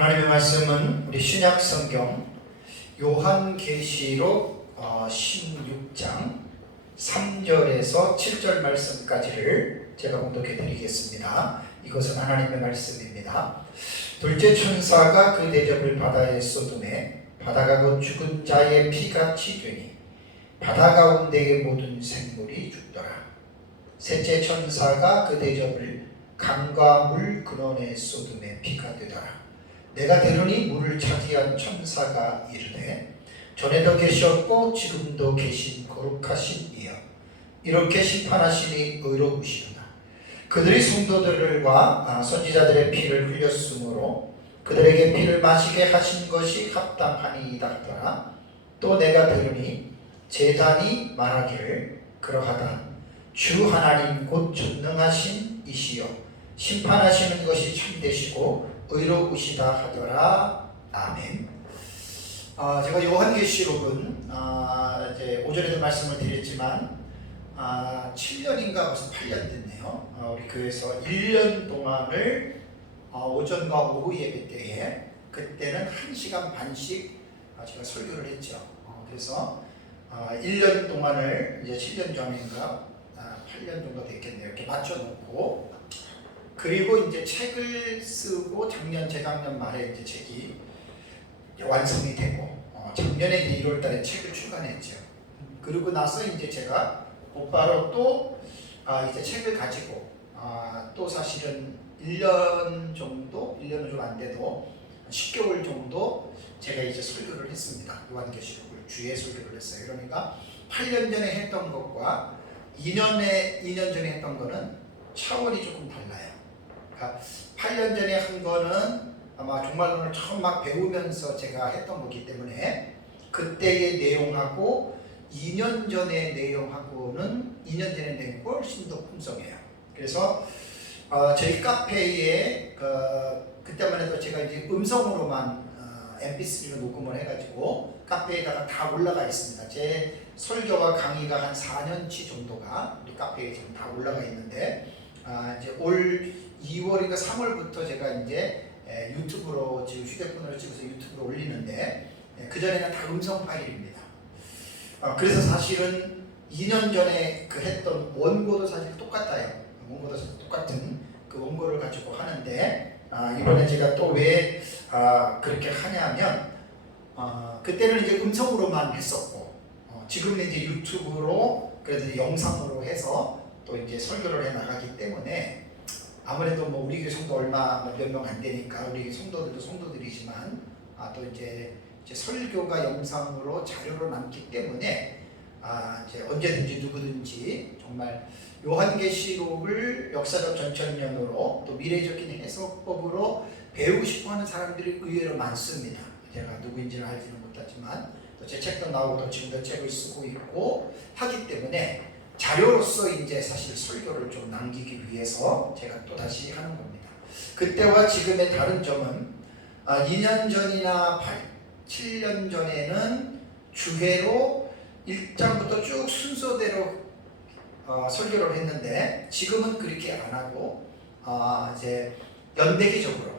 하나님의 말씀은 우리 신약 성경 요한계시록 16장 3절에서 7절 말씀까지를 제가 봉독해 드리겠습니다. 이것은 하나님의 말씀입니다. 둘째 천사가 그 대접을 바다에 쏟음에 바다가 곧 죽은 자의 피같이 되니 바다 가운데의 모든 생물이 죽더라. 셋째 천사가 그 대접을 강과 물 근원에 쏟음에 피가 되더라. 내가 들으니 물을 차지한 천사가 이르되 전에도 계셨고 지금도 계신 거룩하신 이여 이렇게 심판하시니 의로우시도다. 그들이 성도들과 선지자들의 피를 흘렸으므로 그들에게 피를 마시게 하신 것이 합당하니이다 하더라. 또 내가 들으니 제단이 말하기를 그러하다. 주 하나님 곧 전능하신 이시여 심판하시는 것이 참되시고 의로우시다 하더라. 아멘. 제가 요한계시록은 이제 오전에도 말씀을 드렸지만 7년인가 벌써 8년 됐네요. 우리 교회에서 1년 동안을 오전과 오후 예배 때에 그때는 1시간 반씩 제가 설교를 했죠. 그래서 1년 동안을 이제 7년 전인가 8년 정도 됐겠네요. 이렇게 맞춰놓고 그리고 이제 책을 쓰고 재작년 말에 이제 책이 완성이 되고 작년에 이제 1월달에 책을 출간했죠. 그리고 나서 이제 제가 곧바로 또 이제 책을 가지고 또 사실은 1년 정도, 1년은 좀 안 돼도 10개월 정도 제가 이제 설교를 했습니다. 요한계시록을 주에 설교를 했어요. 그러니까 8년 전에 했던 것과 2년 전에 했던 거는 차원이 조금 달라요. 8년 전에 한 거는 아마 종말론을 처음 막 배우면서 제가 했던 거기 때문에 그때의 내용하고 2년 전의 내용하고는 2년 전의 내용이 훨씬 더 풍성해요. 그래서 저희 카페에 그때만 해도 제가 이제 음성으로만 mp3로 녹음을 해가지고 카페에다가 다 올라가 있습니다. 제 설교와 강의가 한 4년치 정도가 우리 카페에 지금 다 올라가 있는데 이제 올 2월인가 3월부터 제가 이제 유튜브로 지금 휴대폰으로 찍어서 유튜브로 올리는데 그 전에는 다 음성 파일입니다. 그래서 사실은 2년 전에 했던 원고도 사실 똑같아요. 원고도 똑같은 그 원고를 가지고 하는데 이번에 제가 또 왜 그렇게 하냐면 그때는 이제 음성으로만 했었고 지금은 이제 유튜브로 그래도 영상으로 해서 또 이제 설교를 해 나가기 때문에 아무래도 뭐 우리 교회 성도 몇 명 안 되니까 우리 교회 성도들도 성도들이지만 또 이제 설교가 영상으로 자료로 남기 때문에 이제 언제든지 누구든지 정말 요한계시록을 역사적 전천년으로 또 미래적인 해석법으로 배우고 싶어하는 사람들이 의외로 많습니다. 제가 누구인지는 알지는 못하지만 또 제 책도 나오고 또 지금도 책을 쓰고 있고 하기 때문에 자료로서 이제 사실 설교를 좀 남기기 위해서 제가 또 다시 하는 겁니다. 그때와 지금의 다른 점은 2년 전이나 7년 전에는 주회로 1장부터 쭉 순서대로 설교를 했는데 지금은 그렇게 안 하고 이제 연대기적으로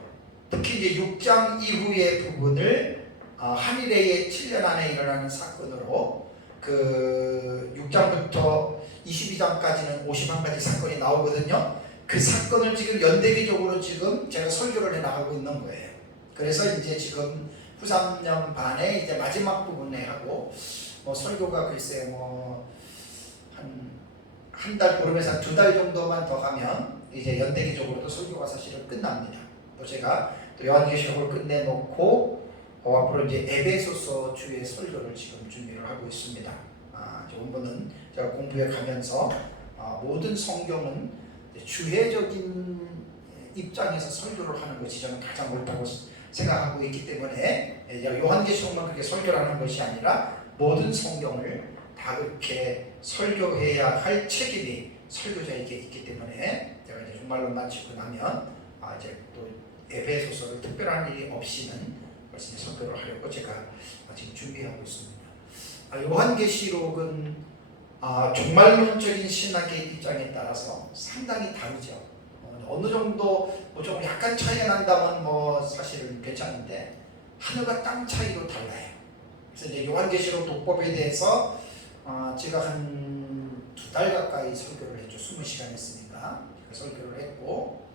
특히 이제 6장 이후의 부분을 한일의 7년 안에 일어나는 사건으로 그 6장부터 22장까지는 50한가지 사건이 나오거든요. 그 사건을 지금 연대기적으로 지금 제가 설교를 해 나가고 있는 거예요. 그래서 이제 지금 후 3년 반에 이제 마지막 부분에 하고 설교가 글쎄 한 달 보름에서 2달 정도만 더 하면 이제 연대기적으로도 설교가 사실은 끝납니다. 또 제가 또 요한계시록을 끝내놓고 앞으로 이제 에베소서 주의 설교를 지금 준비를 하고 있습니다. 원본은 제가 공부해 가면서 모든 성경은 주혜적인 입장에서 설교를 하는 것이 저는 가장 옳다고 생각하고 있기 때문에 요한계시록만 그렇게 설교를 하는 것이 아니라 모든 성경을 다 그렇게 설교해야 할 책임이 설교자에게 있기 때문에 제가 이제 종말론 마치고 나면 이제 또 에베소서를 특별한 일이 없이는 벌써 설교를 하려고 제가 지금 준비하고 있습니다. 요한계시록은 종말론적인 신학의 입장에 따라서 상당히 다르죠. 어느 정도 좀 약간 차이가 난다면 사실은 괜찮은데 하늘과 땅 차이로 달라요. 그래서 이제 요한계시록 도법에 대해서 제가 한 2달 가까이 설교를 했죠. 20시간 했으니까 설교를 했고,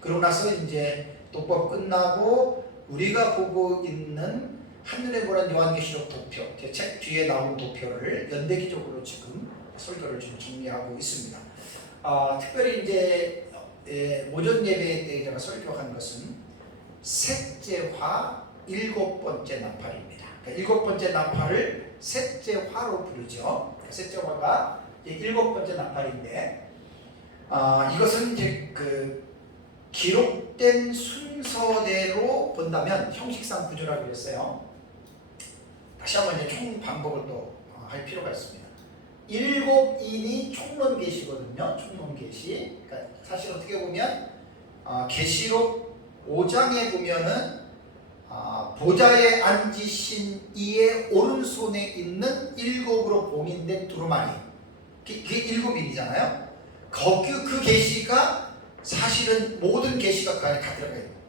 그러고 나서 이제 도법 끝나고 우리가 보고 있는 한눈에 보는 요한계시록 도표, 제 책 뒤에 나온 도표를 연대기적으로 지금 설교를 좀 정리하고 있습니다. 특별히 이제 모전 예배 때 제가 설교한 것은 셋째화 7번째 나팔입니다. 그러니까 7번째 나팔을 셋째화로 부르죠. 셋째화가 7번째 나팔인데, 이것은 이제 그 기록된 순서대로 본다면 형식상 구조라고 했어요. 다시 한번 이제 총 반복을 또 할 필요가 있습니다. 7인이 총론 계시거든요. 총론 계시. 그러니까 사실 어떻게 보면 계시록 5장에 보면은 보좌에 앉으신 이의 오른손에 있는 7으로 봉인된 두루마리, 그게 7인이잖아요. 그 계시가 사실은 모든 계시가 그 안에 다 들어가 있는 거예요.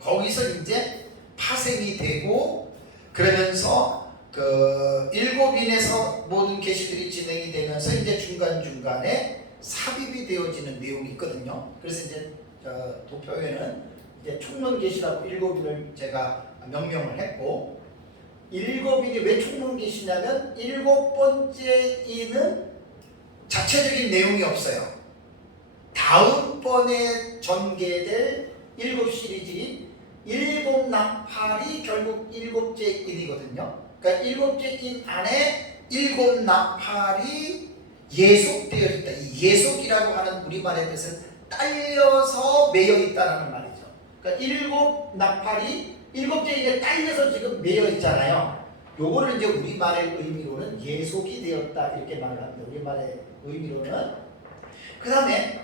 거기서 이제 파생이 되고, 그러면서 그 7인에서 모든 계시들이 진행이 되면서 이제 중간중간에 삽입이 되어지는 내용이 있거든요. 그래서 이제 도표에는 이제 총론 계시라고 7인을 제가 명명을 했고, 7인이 왜 총론 계시냐면 7번째 인은 자체적인 내용이 없어요. 다음번에 전개될 7시리즈인 7나팔이 결국 7째 인이거든요. 그러니까 7째 인 안에 7나팔이 예속되어 있다. 이 예속이라고 하는 우리말의 뜻은 딸려서 매여 있다는 말이죠. 그러니까 7나팔이 7째 인에 딸려서 지금 매여 있잖아요. 요거를 이제 우리말의 의미로는 예속이 되었다 이렇게 말을 합니다. 우리말의 의미로는. 그 다음에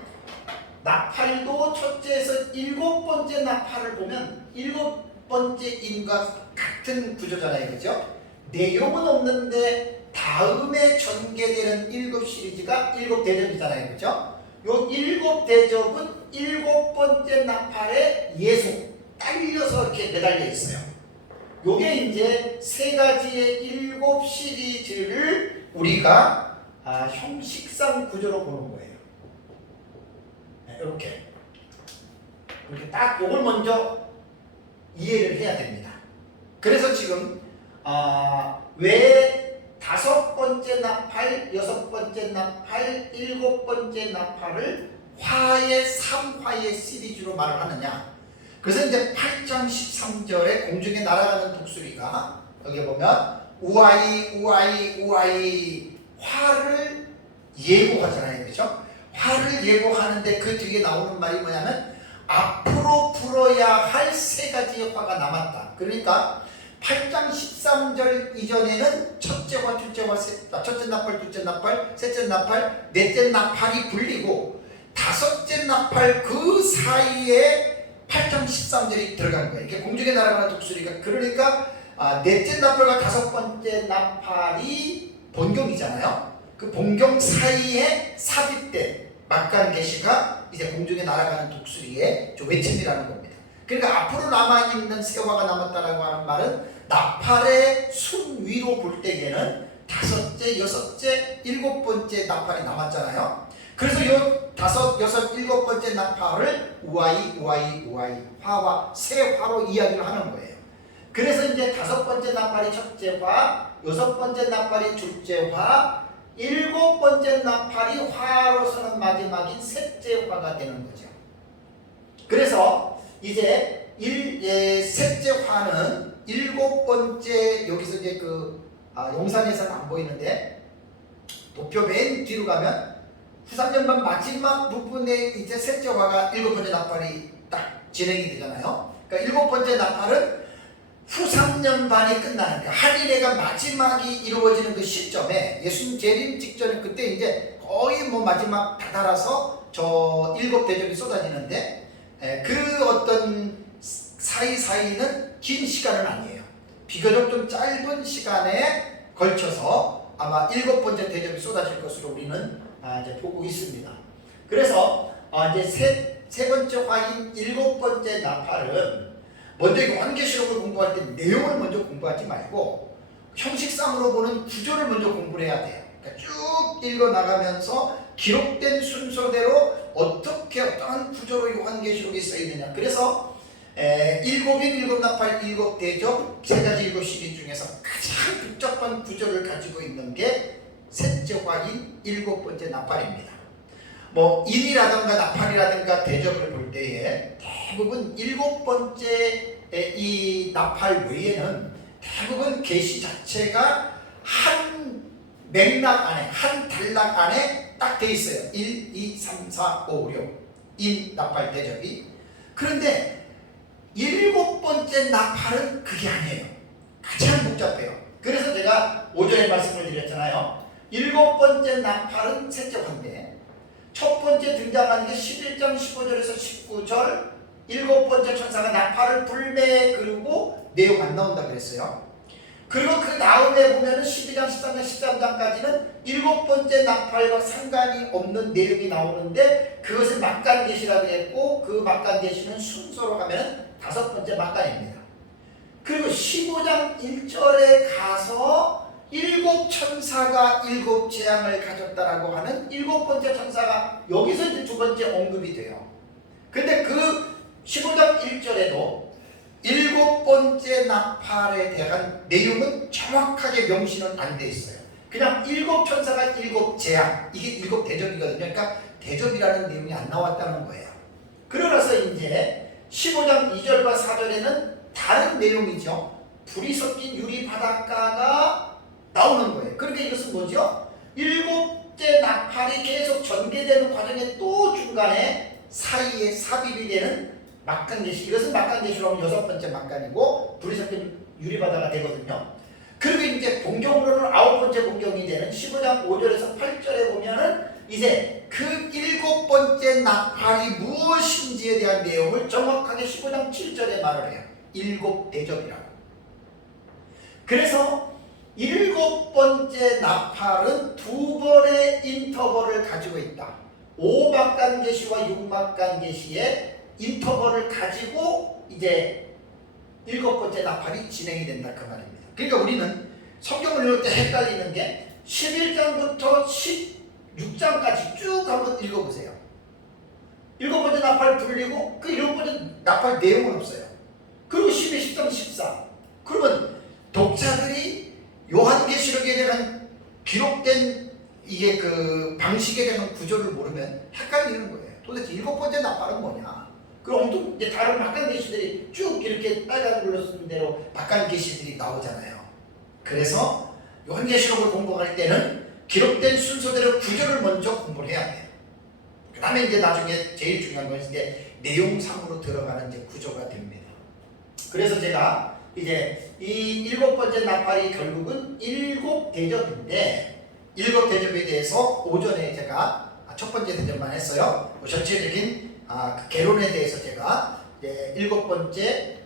나팔도 첫째에서 7번째 나팔을 보면 7번째 인과 같은 구조잖아요. 그죠? 내용은 없는데 다음에 전개되는 7시리즈가 7대접이잖아요. 그죠? 요 7대접은 7번째 나팔에 예속, 딸려서 이렇게 매달려 있어요. 요게 이제 세 가지의 7시리즈를 우리가 형식상 구조로 보는 거예요. 이렇게 딱 요걸 먼저 이해를 해야 됩니다. 그래서 지금 왜 5번째 나팔, 6번째 나팔, 7번째 나팔을 화의 3화의 시리즈로 말을 하느냐. 그래서 이제 8장 13절에 공중에 날아가는 독수리가 여기 보면 우아이 우아이 우아이 화를 예고하잖아요. 그렇죠? 화를 예고하는데 그 뒤에 나오는 말이 뭐냐면 앞으로 불어야 할 3가지의 화가 남았다. 그러니까 8장 13절 이전에는 첫째 화, 둘째 화, 첫째 나팔, 둘째 나팔, 셋째 나팔, 넷째 나팔이 불리고 5째 나팔 그 사이에 8장 13절이 들어간 거예요. 이게 공중에 날아가는 독수리가, 그러니까 넷째 나팔과 5번째 나팔이 본경이잖아요. 그 본경 사이에 삽입된 막간 계시가 이제 공중에 날아가는 독수리의 외침이라는 겁니다. 그러니까 앞으로 남아있는 세화가 남았다라고 하는 말은 나팔의 순 위로 볼 때에는 5째, 6째, 7번째 나팔이 남았잖아요. 그래서 요 5, 6, 7번째 나팔을 우아이, 우아이, 우아이 화와 세 화로 이야기를 하는 거예요. 그래서 이제 5번째 나팔이 첫째 화, 6번째 나팔이 둘째 화, 7번째 나팔이 화로서는 마지막인 셋째 화가 되는 거죠. 그래서 이제 셋째 화는 7번째, 여기서 이제 영상에서는 안 보이는데 도표 맨 뒤로 가면 후삼년반 마지막 부분에 이제 셋째 화가 7번째 나팔이 딱 진행이 되잖아요. 그러니까 7번째 나팔은 후삼년반이 끝나는 그 할일회가 마지막이 이루어지는 그 시점에 예수님 재림 직전에 그때 이제 거의 마지막 다다라서 저 7대접이 쏟아지는데 그 어떤 사이사이는 긴 시간은 아니에요. 비교적 좀 짧은 시간에 걸쳐서 아마 7번째 대접이 쏟아질 것으로 우리는 이제 보고 있습니다. 그래서 이제 세 번째 화인 7번째 나팔은 먼저 요한계시록을 공부할 때 내용을 먼저 공부하지 말고 형식상으로 보는 구조를 먼저 공부를 해야 돼요. 그러니까 쭉 읽어 나가면서 기록된 순서대로 어떻게 어떠한 구조로 요한계시록이 써 있느냐. 그래서 일곱인, 일곱 나팔, 일곱 대접, 세 가지 일곱 시리 중에서 가장 복잡한 구조를 가지고 있는 게 셋째 화인 일곱 번째 나팔입니다. 뭐 인이라든가 나팔이라든가 대접을 볼 때에 대부분 일곱 번째 이 나팔 외에는 대부분 계시 자체가 한 맥락 안에, 한 단락 안에 딱 돼 있어요. 1, 2, 3, 4, 5, 6 인 나팔 대접이. 그런데 일곱 번째 나팔은 그게 아니에요. 가장 복잡해요. 그래서 제가 오전에 말씀을 드렸잖아요. 일곱 번째 나팔은 셋째 화인데 첫 번째 등장하는 게 11장 15절에서 19절 일곱 번째 천사가 나팔을 불매 그르고 내용 안 나온다 그랬어요. 그리고 그 다음에 보면은 12장, 13장, 13장까지는 일곱 번째 나팔과 상관이 없는 내용이 나오는데 그것을 막간계시라고 했고 그 막간계시는 순서로 하면 다섯 번째 막간입니다. 그리고 15장 1절에 가서 일곱 천사가 일곱 재앙을 가졌다라고 하는 일곱 번째 천사가 여기서 이제 두 번째 언급이 돼요. 근데 그 15장 1절에도 일곱 번째 나팔에 대한 내용은 정확하게 명시는 안 돼 있어요. 그냥 일곱 천사가 일곱 재앙, 이게 일곱 대접이거든요. 그러니까 대접이라는 내용이 안 나왔다는 거예요. 그러나서 이제 15장 2절과 4절에는 다른 내용이죠. 불이 섞인 유리 바닷가가 나오는 거예요. 그러니까 이것은 뭐죠? 일곱째 나팔이 계속 전개되는 과정에 또 중간에 사이에 삽입이 되는 막간계시. 이것은 막간계시로 하면 여섯 번째 막간이고 불이 섞인 유리바다가 되거든요. 그리고 이제 본경으로는 아홉 번째 본경이 되는 15장 5절에서 8절에 보면은 이제 그 일곱 번째 나팔이 무엇인지에 대한 내용을 정확하게 15장 7절에 말을 해요. 일곱 대접이라고. 그래서 일곱 번째 나팔은 두 번의 인터벌을 가지고 있다. 5막간계시와 6막간계시의 인터벌을 가지고 이제 일곱 번째 나팔이 진행이 된다 그 말입니다. 그러니까 우리는 성경을 읽을 때 헷갈리는 게 11장부터 16장까지 쭉 한번 읽어보세요. 일곱 번째 나팔 불리고 그 일곱 번째 나팔 내용은 없어요. 그리고 12, 13, 14 그러면 독자들이 요한계시록에 대한 기록된 이게 그 방식에 대한 구조를 모르면 헷갈리는 거예요. 도대체 일곱 번째 나팔은 뭐냐? 그럼 또 이제 다른 막간계시들이 쭉 이렇게 빨간 글로 쓴 대로 막간계시들이 나오잖아요. 그래서 요한계시록을 공부할 때는 기록된 순서대로 구조를 먼저 공부를 해야 돼요. 그 다음에 이제 나중에 제일 중요한 건 이제 내용상으로 들어가는 이제 구조가 됩니다. 그래서 제가 이제 이 일곱 번째 나팔이 결국은 일곱 대접인데 일곱 대접에 대해서 오전에 제가 첫 번째 대접만 했어요. 전체적인 그 개론에 대해서 제가 이제 일곱 번째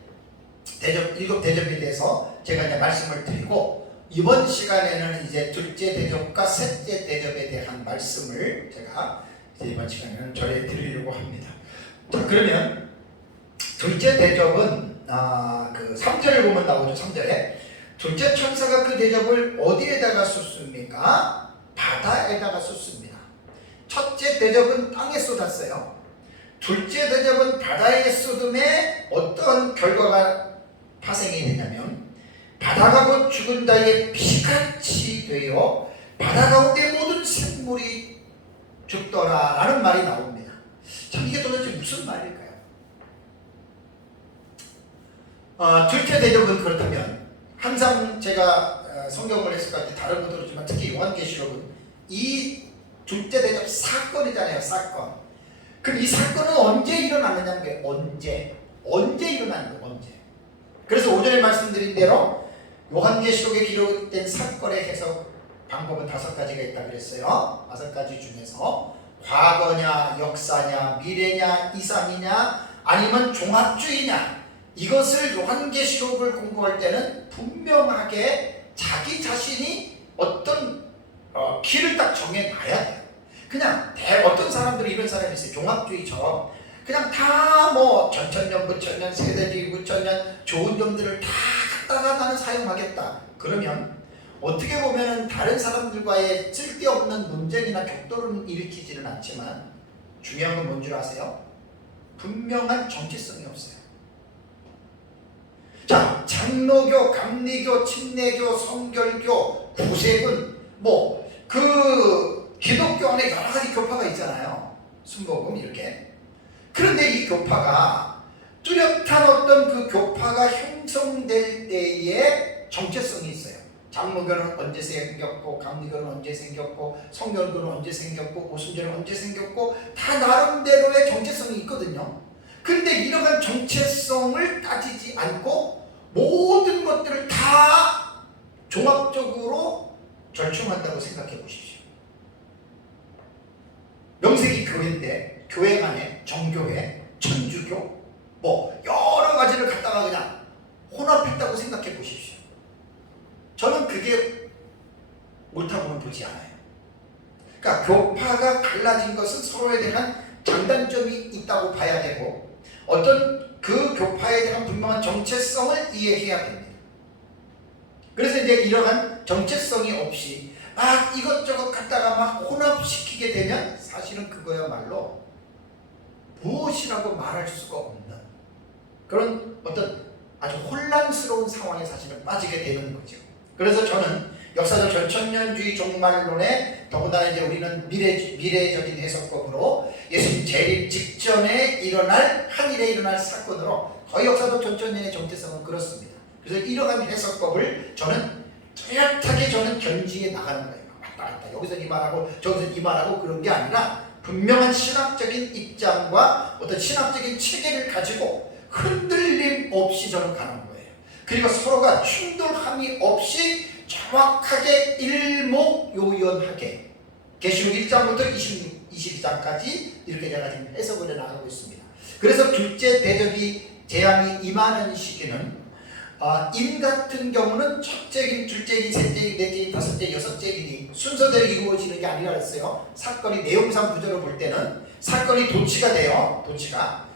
대접, 일곱 대접에 대해서 제가 이제 말씀을 드리고 이번 시간에는 이제 둘째 대접과 셋째 대접에 대한 말씀을 제가 이제 이번 시간에는 전해드리려고 합니다. 자, 그러면 둘째 대접은 그 3절을 보면 나오죠. 3절에 둘째 천사가 그 대접을 어디에다가 쏟습니까? 바다에다가 쏟습니다. 첫째 대접은 땅에 쏟았어요. 둘째 대접은 바다에 쏟음에 어떤 결과가 파생이 되냐면 바다가 곧 죽은 자의 피같이 되어 바다 가운데 모든 생물이 죽더라 라는 말이 나옵니다. 참 이게 도대체 무슨 말일까요? 둘째 대접은 그렇다면 항상 제가 성경을 했을 때 다른 것도 그렇지만 특히 요한계시록은 이 둘째 대접 사건이잖아요. 사건. 그럼 이 사건은 언제 일어나느냐는 게 언제 일어나는 거예요. 언제. 그래서 오전에 말씀드린 대로 요한계시록에 기록된 사건의 해석 방법은 5가지가 있다 그랬어요. 5가지 중에서 과거냐, 역사냐, 미래냐, 이상이냐, 아니면 종합주의냐. 이것을 요한계시록을 공부할 때는 분명하게 자기 자신이 어떤 길을 딱 정해놔야 돼요. 그냥 어떤 사람들이 이런 사람이 있어요. 종합주의처럼 그냥 다 뭐 전천년, 부천년, 세대주의, 부천년 좋은 점들을 다 갖다가 나는 사용하겠다. 그러면 어떻게 보면 다른 사람들과의 쓸데없는 논쟁이나 격돌은 일으키지는 않지만 중요한 건 뭔 줄 아세요? 분명한 정체성이 없어요. 자, 장로교, 감리교, 침례교, 성결교, 구세군 그 기독교 안에 여러 가지 교파가 있잖아요. 순복음 이렇게. 그런데 이 교파가 뚜렷한 어떤 그 교파가 형성될 때에 정체성이 있어요. 장로교는 언제 생겼고, 감리교는 언제 생겼고, 성결교는 언제 생겼고, 오순절은 언제 생겼고, 다 나름대로의 정체성이 있거든요. 그런데 이러한 정체성을 따지지 않고 모든 것들을 다 종합적으로 절충한다고 생각해 보십시오. 명색이 교회인데 교회 안에 정교회, 천주교 여러 가지를 갖다가 그냥 혼합했다고 생각해 보십시오. 저는 그게 옳다고는 보지 않아요. 그러니까 교파가 갈라진 것은 서로에 대한 장단점이 있다고 봐야 되고 어떤 그 교파에 대한 분명한 정체성을 이해해야 됩니다. 그래서 이제 이러한 정체성이 없이 막 이것저것 갖다가 막 혼합시키게 되면 사실은 그거야말로 무엇이라고 말할 수가 없는 그런 어떤 아주 혼란스러운 상황에 사실은 빠지게 되는 거죠. 그래서 저는 역사적 전천년주의 종말론에 더군다나 이제 우리는 미래적인 해석법으로 예수님 재림 직전에 한일에 일어날 사건으로 거의 역사적 전천년의 정체성은 그렇습니다. 그래서 이러한 해석법을 저는 뚜렷하게 견지해 나가는 거예요. 왔다 갔다 여기서 이 말하고 저기서 이 말하고 그런 게 아니라 분명한 신학적인 입장과 어떤 신학적인 체계를 가지고 흔들림 없이 저는 가는 거예요. 그리고 서로가 충돌함이 없이 정확하게 일목요연하게 계시록 1장부터 22장까지 이렇게 제가 지금 해석을 해나가고 있습니다. 그래서 둘째 대접이 재앙이 임하는 시기는 인 같은 경우는 첫째 인, 둘째 인, 셋째 인, 넷째 인, 다섯째, 여섯째 인이 순서대로 이루어지는 게 아니라 그랬어요. 사건이 내용상 구조를 볼 때는 사건이 도치가 돼요. 도치가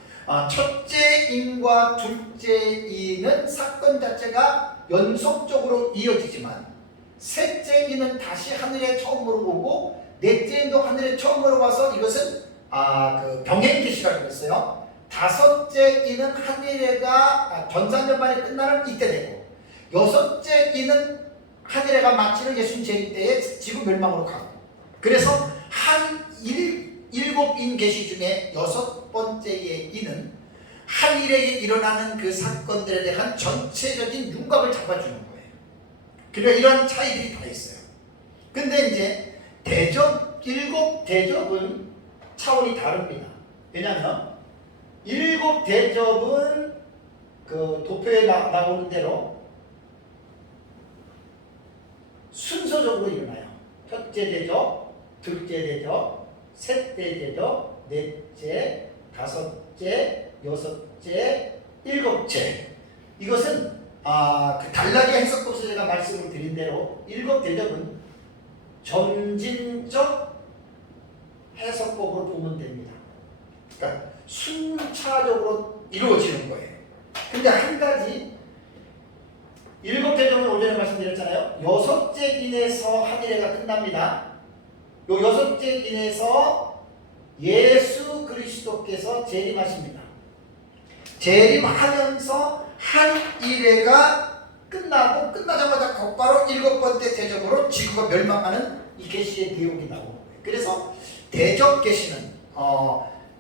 첫째 인과 둘째 인은 사건 자체가 연속적으로 이어지지만 셋째 인은 다시 하늘에 처음으로 오고 넷째 인도 하늘에 처음으로 와서 이것은 그 병행계시라고 했어요. 다섯째 인은 하늘에가 전산년 만에 끝나는 이때 되고 여섯째 인은 하늘에가 마치는 예수님 재림 때에 지구 멸망으로 가고 그래서 일곱 인 계시 중에 여섯 번째의 인은 하늘에 일어나는 그 사건들에 대한 전체적인 윤곽을 잡아주는 거예요. 그러니까 이런 차이들이 다 있어요. 근데 이제 일곱 대접은 차원이 다릅니다. 왜냐하면 일곱 대접은 그 도표에 나오는 대로 순서적으로 일어나요. 첫째 대접, 둘째 대접, 셋째 대접, 넷째, 다섯째, 여섯째, 일곱째. 이것은 그 단락의 해석법에서 제가 말씀을 드린 대로 일곱 대접은 점진적 해석법으로 보면 됩니다. 그러니까 순차적으로 이루어지는 거예요. 근데 한 가지 일곱 대접은 오전에 말씀드렸잖아요. 여섯째 인에서 하늘에가 끝납니다. 요 여섯째 인에서 예수 그리스도께서 재림하십니다. 재림하면서 한 일회가 끝나자마자 곧바로 일곱 번째 대접으로 지구가 멸망하는 이 계시의 내용이 나오는 거예요. 그래서 대접 계시는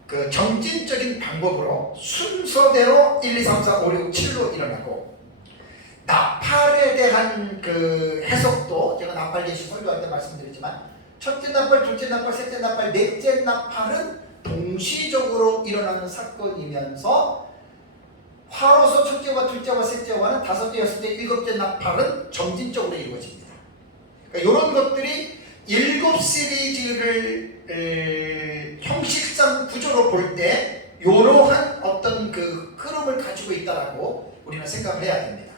그 점진적인 방법으로 순서대로 1, 2, 3, 4, 5, 6, 7로 일어나고 나팔에 대한 그 해석도 제가 나팔 계시 설교할 때 말씀드렸지만 첫째 나팔, 둘째 나팔, 셋째 나팔, 넷째 나팔은 동시적으로 일어나는 사건이면서 화로서 첫째와 둘째와 셋째와는 다섯째, 여섯째, 일곱째 나팔은 점진적으로 이루어집니다. 그러니까 이런 것들이 일곱 시리즈를 형식상 구조로 볼 때 이러한 어떤 그 흐름을 가지고 있다라고 우리는 생각을 해야 됩니다.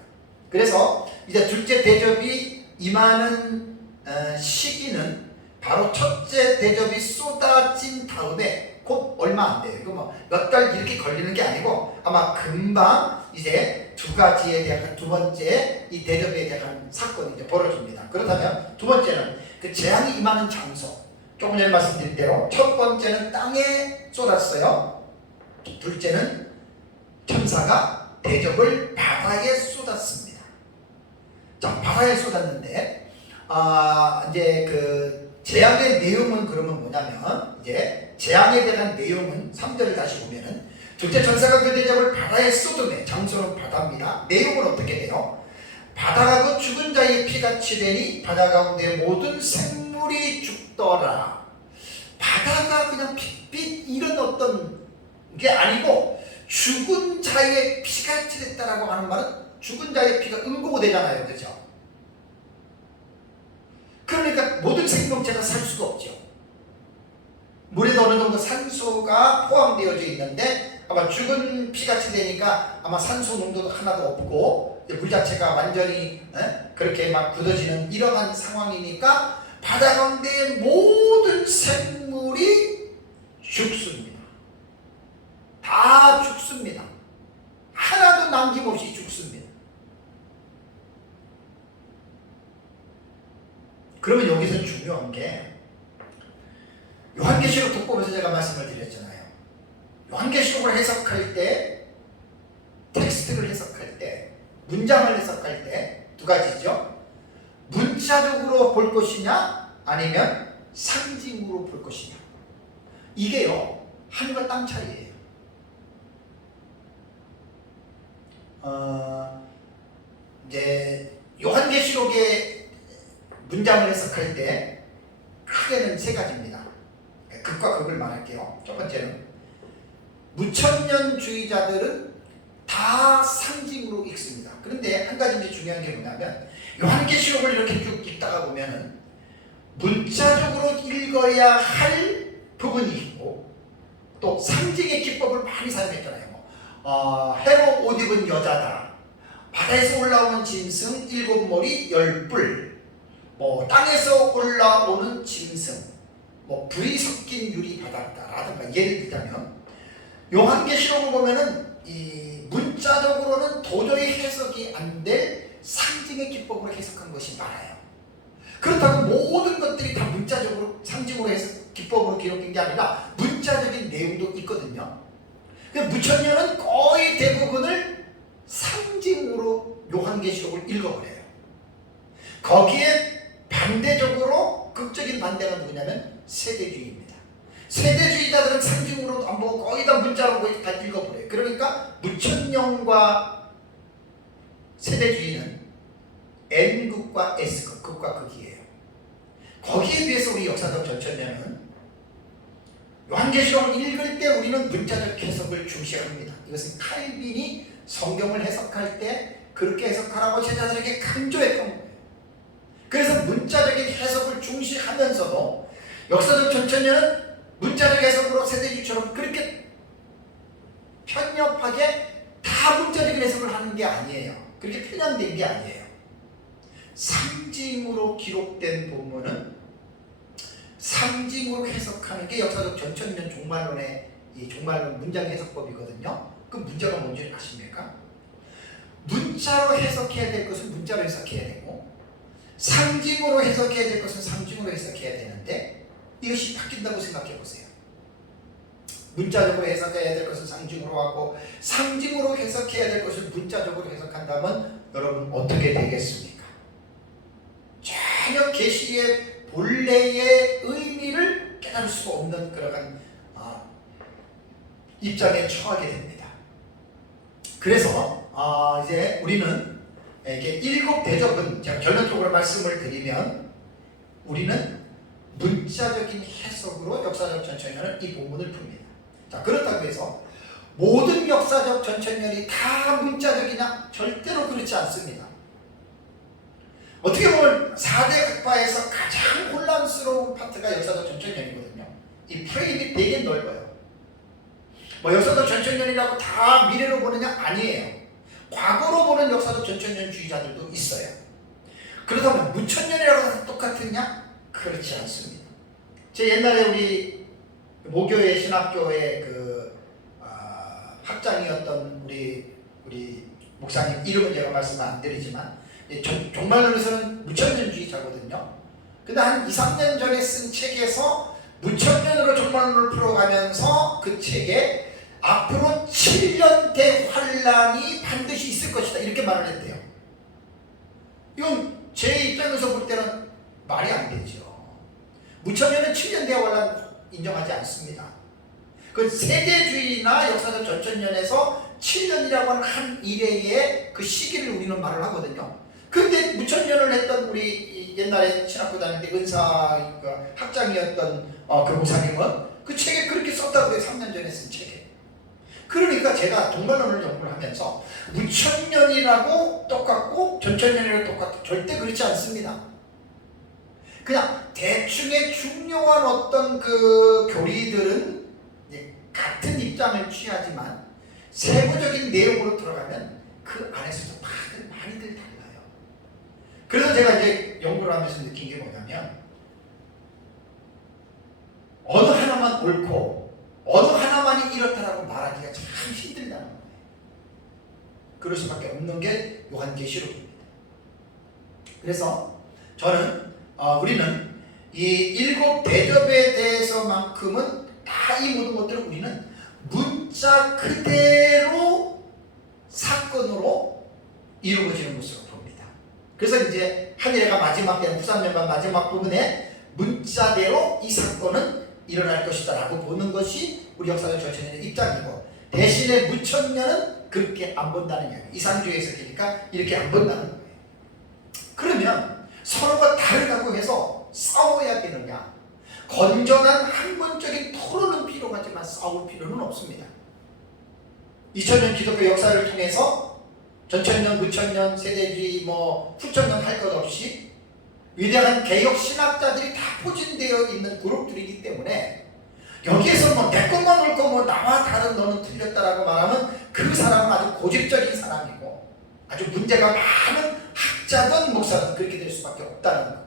그래서 이제 둘째 대접이 임하는 시기는 바로 첫째 대접이 쏟아진 다음에 곧 얼마 안 돼요. 이거 뭐 몇 달 이렇게 걸리는 게 아니고 아마 금방 이제 두 가지에 대한 두 번째 이 대접에 대한 사건이 이제 벌어집니다. 그렇다면 두 번째는 그 재앙이 임하는 장소. 조금 전에 말씀드린 대로 첫 번째는 땅에 쏟았어요. 둘째는 천사가 대접을 바다에 쏟았습니다. 자, 바다에 쏟았는데 이제 그 재앙의 내용은 그러면 뭐냐면 이제 재앙에 대한 내용은 3절을 다시 보면은 둘째 천사가 그 대접을 바다에 쏟음에 장소는 바다입니다. 내용은 어떻게 돼요? 바다가 그 죽은 자의 피같이 되니 바다 가운데 모든 생물이 죽더라. 바다가 그냥 핏빛 이런 어떤 게 아니고 죽은 자의 피같이 됐다라고 하는 말은 죽은 자의 피가 응고가 되잖아요. 그죠? 그러니까 모든 생명체가 살 수가 없죠. 물에도 어느 정도 산소가 포함되어져 있는데 아마 죽은 피같이 되니까 아마 산소 농도도 하나도 없고 물 자체가 완전히 그렇게 막 굳어지는 이러한 상황이니까 바다 가운데의 모든 생물이 죽습니다. 다 죽습니다. 하나도 남김없이 죽습니다. 그러면 여기서 중요한 게 요한계시록 독법에서 제가 말씀을 드렸잖아요. 요한계시록을 해석할 때 텍스트를 해석할 때 문장을 해석할 때 두 가지죠. 문자적으로 볼 것이냐 아니면 상징으로 볼 것이냐. 이게요 하늘과 땅 차이예요. 이제 요한계시록의 문장을 해석할 때 크게는 세 가지입니다. 극과 극을 말할게요. 첫 번째는 무천년주의자들은 다 상징으로 읽습니다. 그런데 한 가지 이제 중요한 게 뭐냐면 요한계시록을 이렇게 쭉 읽다가 보면은 문자적으로 읽어야 할 부분이 있고 또 상징의 기법을 많이 사용했잖아요. 해로 옷 입은 여자다. 바다에서 올라오는 짐승 7머리 10뿔. 땅에서 올라오는 짐승. 불이 섞인 유리 바다다라든가 예를 들자면 요한계시록을 보면은 이 문자적으로는 도저히 해석이 안 될 상징의 기법으로 해석한 것이 많아요. 그렇다고 모든 것들이 다 문자적으로 상징으로 해석 기법으로 기록된 게 아니라 문자적인 내용도 있거든요. 무천년은 거의 대부분을 상징으로 요한계시록을 읽어버려요. 거기에 반대적으로 극적인 반대가 누구냐면 세대주의입니다. 세대주의자들은 상징으로 안 보고 거의 다 문자로 거의 다 읽어버려요. 그러니까 무천년과 세대주의는 N극과 S극, 극과 극이에요. 거기에 비해서 우리 역사적 전천년은 요한계시록을 읽을 때 우리는 문자적 해석을 중시합니다. 이것은 칼빈이 성경을 해석할 때 그렇게 해석하라고 제자들에게 강조했던 거예요. 그래서 문자적인 해석을 중시하면서도 역사적 전천년은 문자적 해석으로 세대주의처럼 그렇게 편협하게 다 문자적인 해석을 하는 게 아니에요. 그렇게 편향된 게 아니에요. 상징으로 기록된 본문은 상징으로 해석하는 게 역사적 전천년 종말론의 이 종말론 문장 해석법이거든요. 그 문제가 뭔지 아십니까? 문자로 해석해야 될 것은 문자로 해석해야 되고 상징으로 해석해야 될 것은 상징으로 해석해야 되는데 이것이 바뀐다고 생각해 보세요. 문자적으로 해석해야 될 것은 상징으로 하고 상징으로 해석해야 될 것을 문자적으로 해석한다면 여러분 어떻게 되겠습니까? 전혀 계시의 본래의 의미를 깨달을 수가 없는 그러한 입장에 처하게 됩니다. 그래서 이제 우리는 이게 7 대접은 제가 결론적으로 말씀을 드리면 우리는 문자적인 해석으로 역사적 전천년은 이 본문을 풉니다. 자, 그렇다고 해서 모든 역사적 전천년이 다 문자적이냐? 절대로 그렇지 않습니다. 어떻게 보면 4대 극파에서 가장 혼란스러운 파트가 역사적 전천년이거든요. 이 프레임이 되게 넓어요. 역사적 전천년이라고 다 미래로 보느냐? 아니에요. 과거로 보는 역사적 전천년주의자들도 있어요. 그렇다면 무천년이라고 똑같으냐? 그렇지 않습니다. 제 옛날에 우리 모교회 신학교의 학장이었던 우리 목사님 이름은 제가 말씀을 안 드리지만 종말론에서는 무천년주의자거든요. 근데 한 2, 3년 전에 쓴 책에서 무천년으로 종말론을 풀어가면서 그 책에 앞으로 7년 대환란이 반드시 있을 것이다 이렇게 말을 했대요. 이건 제 입장에서 볼 때는 말이 안 되죠. 무천년은 7년 대환란 인정하지 않습니다. 그 세대주의나 역사적 전천년에서 7년이라고 하는 한 이래의 그 시기를 우리는 말을 하거든요. 근데 무천년을 했던 우리 옛날에 신학교 다닐 때 은사 학장이었던 그 목사님은 그 책에 그렇게 썼다고 해요. 3년 전에 쓴 책에. 그러니까 제가 동반론을 연구를 하면서 무천년이라고 똑같고 전천년이라고 똑같고 절대 그렇지 않습니다. 그냥 대충의 중요한 어떤 그 교리들은 같은 입장을 취하지만 세부적인 내용으로 들어가면 그 안에서도 많이들 달라요. 그래서 제가 이제 연구를 하면서 느낀 게 뭐냐면 어느 하나만 옳고 어느 하나만이 이렇다라고 말하기가 참 힘들다는 거예요. 그럴 수밖에 없는 게 요한계시록입니다. 그래서 저는 우리는 이 7 대접에 대해서만큼은 다 이 모든 것들을 우리는 문자 그대로 사건으로 이루어지는 것으로 봅니다. 그래서 이제 한일회가 마지막 때는 부산연간 마지막 부분에 문자대로 이 사건은 일어날 것이다 라고 보는 것이 우리 역사적 전천년의 입장이고, 대신에 무천년은 그렇게 안 본다는 이야기. 이상주의에서 되니까 이렇게 안 본다는 거예요. 그러면 서로가 다르다고 해서 싸워야 되느냐? 건전한 학문적인 토론은 필요하지만 싸울 필요는 없습니다. 2000년 기독교 역사를 통해서 전천년, 무천년, 세대주의, 후천년 할 것 없이 위대한 개혁 신학자들이 다 포진되어 있는 그룹들이기 때문에 여기에서 내 것만 옳고 나와 다른 너는 틀렸다라고 말하면 그 사람은 아주 고집적인 사람이고 아주 문제가 많은 학자든 목사든 그렇게 될 수밖에 없다는 거예요.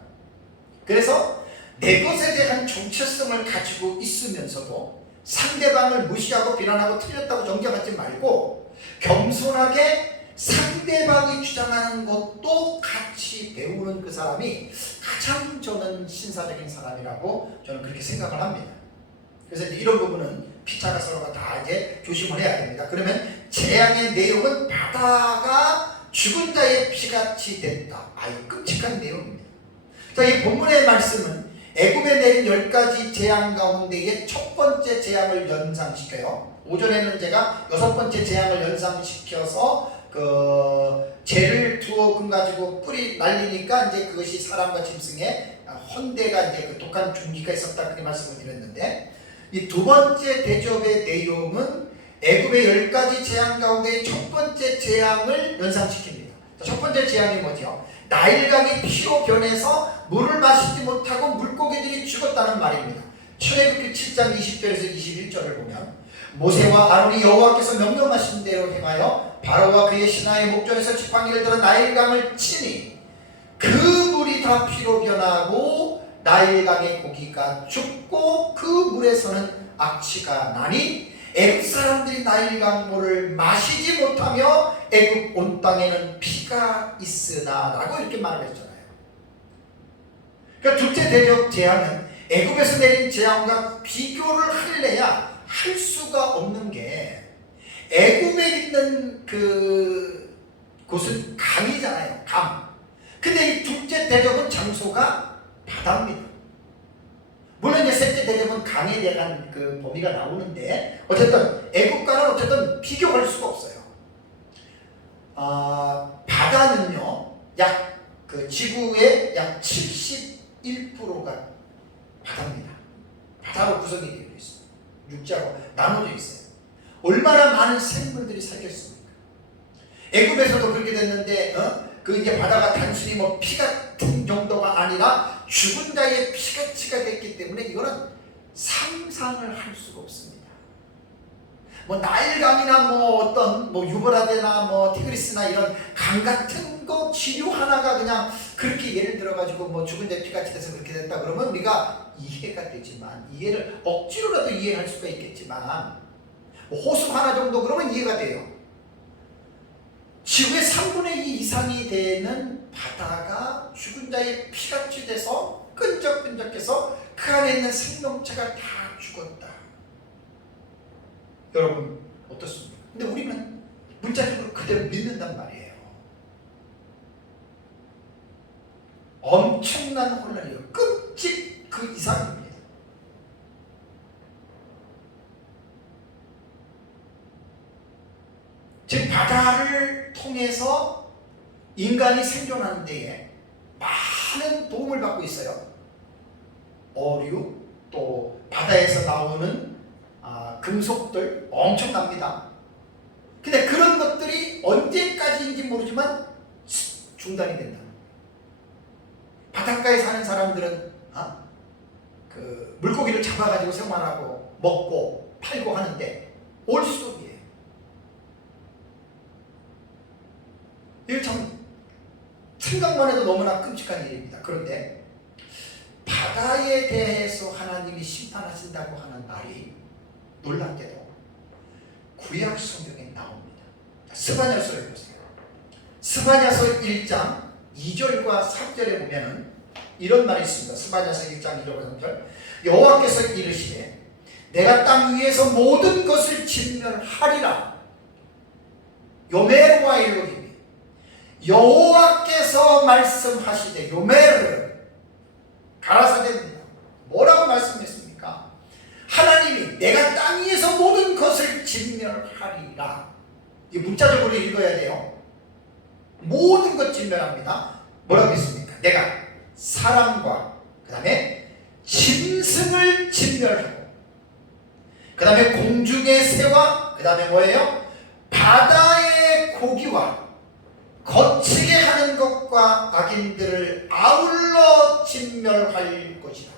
그래서 내 것에 대한 정체성을 가지고 있으면서도 상대방을 무시하고 비난하고 틀렸다고 정죄하지 말고 겸손하게 상대방이 주장하는 것도 같이 배우는 그 사람이 가장 저는 신사적인 사람이라고 저는 그렇게 생각을 합니다. 그래서 이런 부분은 피차가 서로가 다 이제 조심을 해야 됩니다. 그러면 재앙의 내용은 바다가 죽은 자의 피같이 됐다. 아유, 끔찍한 내용입니다. 자, 이 본문의 말씀은 애굽에 내린 10가지 재앙 가운데의 첫 번째 재앙을 연상시켜요. 오전에는 제가 6번째 재앙을 연상시켜서 재를 두어 금 가지고 뿌리 날리니까 이제 그것이 사람과 짐승의 헌대가 이제 그 독한 중기가 있었다 그렇게 말씀을 드렸는데, 이 두 번째 대접의 내용은 애굽의 10가지 재앙 가운데의 첫 번째 재앙을 연상시킵니다. 첫 번째 재앙이 뭐죠? 나일강이 피로 변해서 물을 마시지 못하고 물고기들이 죽었다는 말입니다. 출애굽기 7장 20절에서 21절을 보면 모세와 아론이 여호와께서 명령하신 대로 행하여 바로와 그의 신하의 목전에서 지팡이를 들어 나일강을 치니 그 물이 다 피로 변하고 나일강의 고기가 죽고 그 물에서는 악취가 나니 애굽 사람들이 나일강 물을 마시지 못하며 애굽 온 땅에는 피가 있으나 라고 이렇게 말을 했잖아요. 그러니까 둘째 대접 재앙은 애굽에서 내린 재앙과 비교를 할래야 할 수가 없는 게, 애굽에 있는 그 곳은 강이잖아요. 강. 근데 이 둘째 대접은 장소가 바다입니다. 물론 이제 셋째 대접은 강에 대한 그 범위가 나오는데 어쨌든 애국과는 어쨌든 비교할 수가 없어요. 바다는요, 약 그 지구의 약 71%가 바다입니다. 바다로 구성이 되어 있어요. 육지하고 나눠져 있어요. 얼마나 많은 생물들이 살겠습니까? 애굽에서도 그렇게 됐는데 이게 바다가 단순히 피 같은 정도가 아니라 죽은 자의 피같이가 됐기 때문에 이거는 상상을 할 수가 없습니다. 뭐 나일강이나 뭐 어떤 뭐 유브라데나 뭐 티그리스나 이런 강 같은 거 지류 하나가 그냥 그렇게 예를 들어가지고 뭐 죽은 데 피같이 돼서 그렇게 됐다 그러면 우리가 이해가 되지만, 이해를 억지로라도 이해할 수가 있겠지만, 뭐 호수 하나 정도 그러면 이해가 돼요. 지구의 3분의 2 이상이 되는 바다가 죽은 자의 피같이 돼서 끈적끈적해서 그 안에 있는 생명체가 다 죽었다. 여러분 어떻습니까? 근데 우리는 문자적으로 그대로 믿는단 말이에요. 엄청난 혼란이에요. 끔찍 그 이상입니다. 지금 바다를 통해서 인간이 생존하는 데에 많은 도움을 받고 있어요. 어류, 또 바다에서 나오는 금속들 엄청납니다. 근데 그런 것들이 언제까지인지 모르지만 중단이 된다. 바닷가에 사는 사람들은 그 물고기를 잡아가지고 생활하고 먹고 팔고 하는데 올수록이에요. 이거 참 생각만 해도 너무나 끔찍한 일입니다. 그런데 바다에 대해서 하나님이 심판하신다고 하는 말이 놀랍게도 구약 성경에 나옵니다. 스바냐서를 보세요. 스바냐서 1장 2절과 3절에 보면은 이런 말이 있습니다. 스바냐서 1장 2절과 3절. 여호와께서 이르시되 내가 땅 위에서 모든 것을 진멸하리라. 요메르와 일록입니다. 여호와께서 말씀하시되, 요메르 가라사대입니다. 뭐라고 말씀했습니까? 하나님이 내가 땅 위에서 모든 것을 진멸하리라. 이 문자적으로 읽어야 돼요. 모든 것 진멸합니다. 뭐라고 했습니까? 내가 사람과 그 다음에 짐승을 진멸하고, 그 다음에 공중의 새와, 그 다음에 뭐예요? 바다의 고기와 거치게 하는 것과 악인들을 아울러 진멸할 것이다.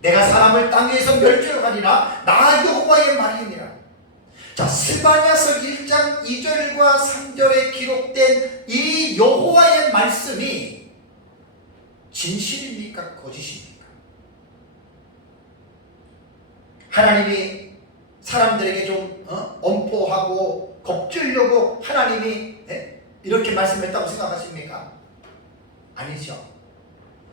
내가 사람을 땅 위에서 멸절하리라. 나 여호와의 말이니라. 자, 스바냐서 1장 2절과 3절에 기록된 이 여호와의 말씀이 진실입니까? 거짓입니까? 하나님이 사람들에게 좀 엄포하고 겁주려고 하나님이 이렇게 말씀했다고 생각하십니까? 아니죠.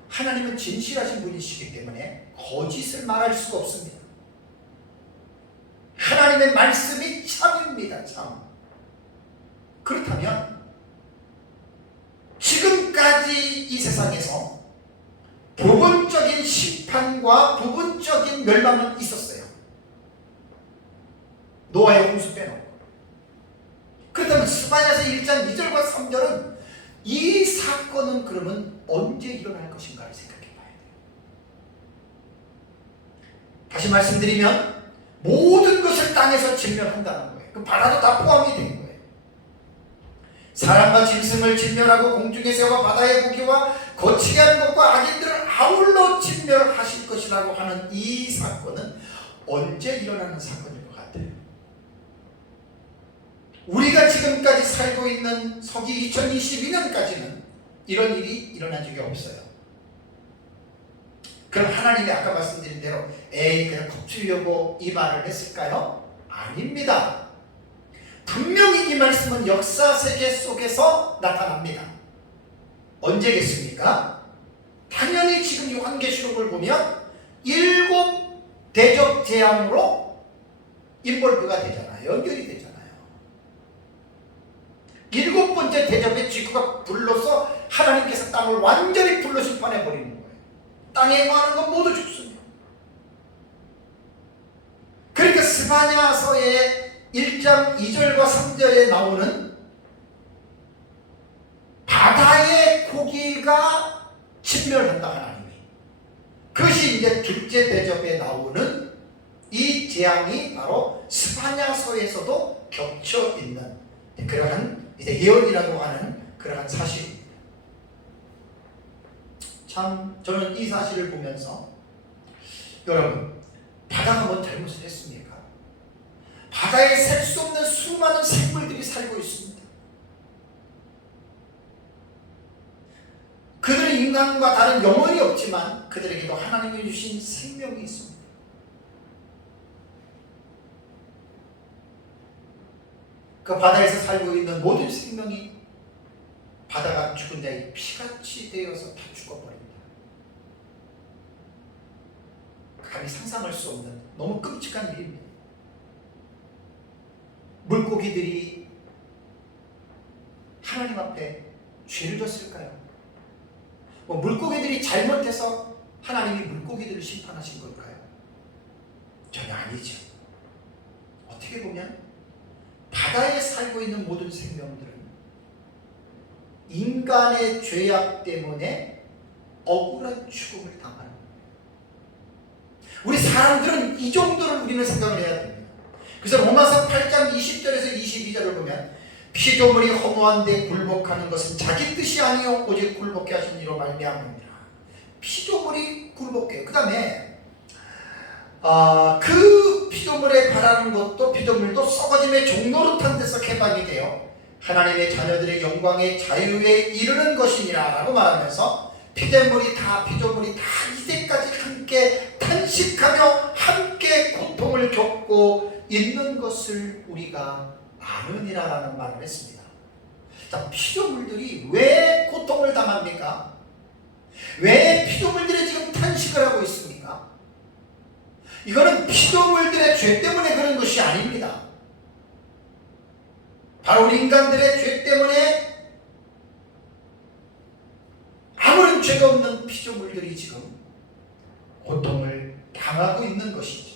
하나님은 진실하신 분이시기 때문에 거짓을 말할 수가 없습니다. 하나님의 말씀이 참입니다. 참. 그렇다면 지금까지 이 세상에서 부분적인 심판과 부분적인 멸망은 있었어요. 노아의 홍수 빼놓고. 그렇다면 스바냐서 1장 2절과 3절은 이 사건은 그러면 언제 일어날 것인가를 생각해 봐야 돼요. 다시 말씀드리면 모든 것을 땅에서 진멸한다는 거예요. 그 바다도 다 포함이 된 거예요. 사람과 짐승을 진멸하고 공중의 새와 바다의 고기와 거치게 하는 것과 악인들을 아울러 진멸하실 것이라고 하는 이 사건은 언제 일어나는 사건일 것 같아요? 우리가 지금까지 살고 있는 서기 2022년까지는 이런 일이 일어난 적이 없어요. 그럼 하나님이 아까 말씀드린 대로 그냥 겁주려고 이 말을 했을까요? 아닙니다. 분명히 이 말씀은 역사 세계 속에서 나타납니다. 언제겠습니까? 당연히 지금 요한계시록을 보면 7 대접 재앙으로 인볼브가 되잖아요. 연결이 되잖아요. 7번째 대접에 지구가 불러서 하나님께서 땅을 완전히 불러 심판해 버리는 거예요. 땅에 거하는 건 모두 죽습니다. 그러니까 스바냐서의 1장 2절과 3절에 나오는 바다의 고기가 진멸한다 하나님이. 그것이 이제 둘째 대접에 나오는 이 재앙이 바로 스바냐서에서도 겹쳐 있는 그러한 이제 예언이라고 하는 그러한 사실입니다. 참 저는 이 사실을 보면서 여러분, 바다가 뭔 잘못을 했습니까? 바다에 살 수 없는 수많은 생물들이 살고 있습니다. 그들은 인간과 다른 영혼이 없지만 그들에게도 하나님이 주신 생명이 있습니다. 그 바다에서 살고 있는 모든 생명이 바다가 죽은 자의 피같이 되어서 다 죽어버립니다. 감히 상상할 수 없는 너무 끔찍한 일입니다. 물고기들이 하나님 앞에 죄를 졌을까요? 물고기들이 잘못해서 하나님이 물고기들을 심판하신 걸까요? 전혀 아니죠. 어떻게 보면 바다에 살고 있는 모든 생명들은 인간의 죄악 때문에 억울한 죽음을 당하는, 우리 사람들은 이 정도를 우리는 생각을 해야 됩니다. 그래서 로마서 8장 20절에서 22절을 보면 피조물이 허무한데 굴복하는 것은 자기 뜻이 아니요 오직 굴복케 하신 이로 말미암습니다. 피조물이 굴복해요. 그 다음에 그 피조물에 바라는 것도 피조물도 썩어짐의 종노릇한 데서 개방이 되어 하나님의 자녀들의 영광의 자유에 이르는 것이니라 라고 말하면서 피조물이 다 이제까지 함께 탄식하며 함께 고통을 겪고 있는 것을 우리가 아느니라 라는 말을 했습니다. 자, 피조물들이 왜 고통을 당합니까? 왜 피조물들이 지금 탄식을 하고 있습니까? 이거는 피조물들의 죄 때문에 그런 것이 아닙니다. 바로 인간들의 죄 때문에 아무런 죄가 없는 피조물들이 지금 고통을 당하고 있는 것이죠.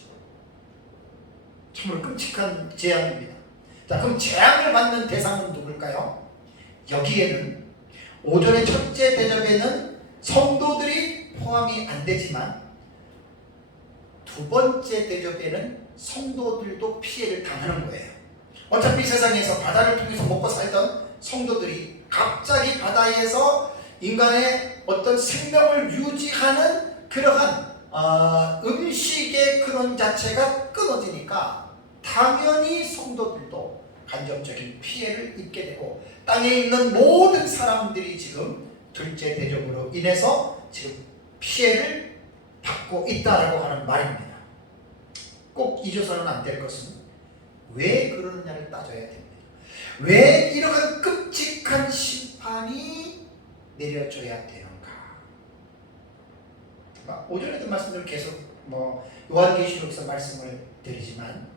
정말 끔찍한 재앙입니다. 자, 그럼 재앙을 받는 대상은 누굴까요? 여기에는 오전의 첫째 대접에는 성도들이 포함이 안 되지만 두 번째 대접에는 성도들도 피해를 당하는 거예요. 어차피 세상에서 바다를 통해서 먹고 살던 성도들이 갑자기 바다에서 인간의 어떤 생명을 유지하는 그러한 음식의 그런 자체가 끊어지니까 당연히 성도들도 간접적인 피해를 입게 되고 땅에 있는 모든 사람들이 지금 둘째 대접으로 인해서 지금 피해를 받고 있다라고 하는 말입니다. 꼭 잊어서는 안 될 것은 왜 그러느냐를 따져야 됩니다. 왜 이러한 끔찍한 심판이 내려져야 되는가? 오전에도 말씀을 계속 요한계시록에서 말씀을 드리지만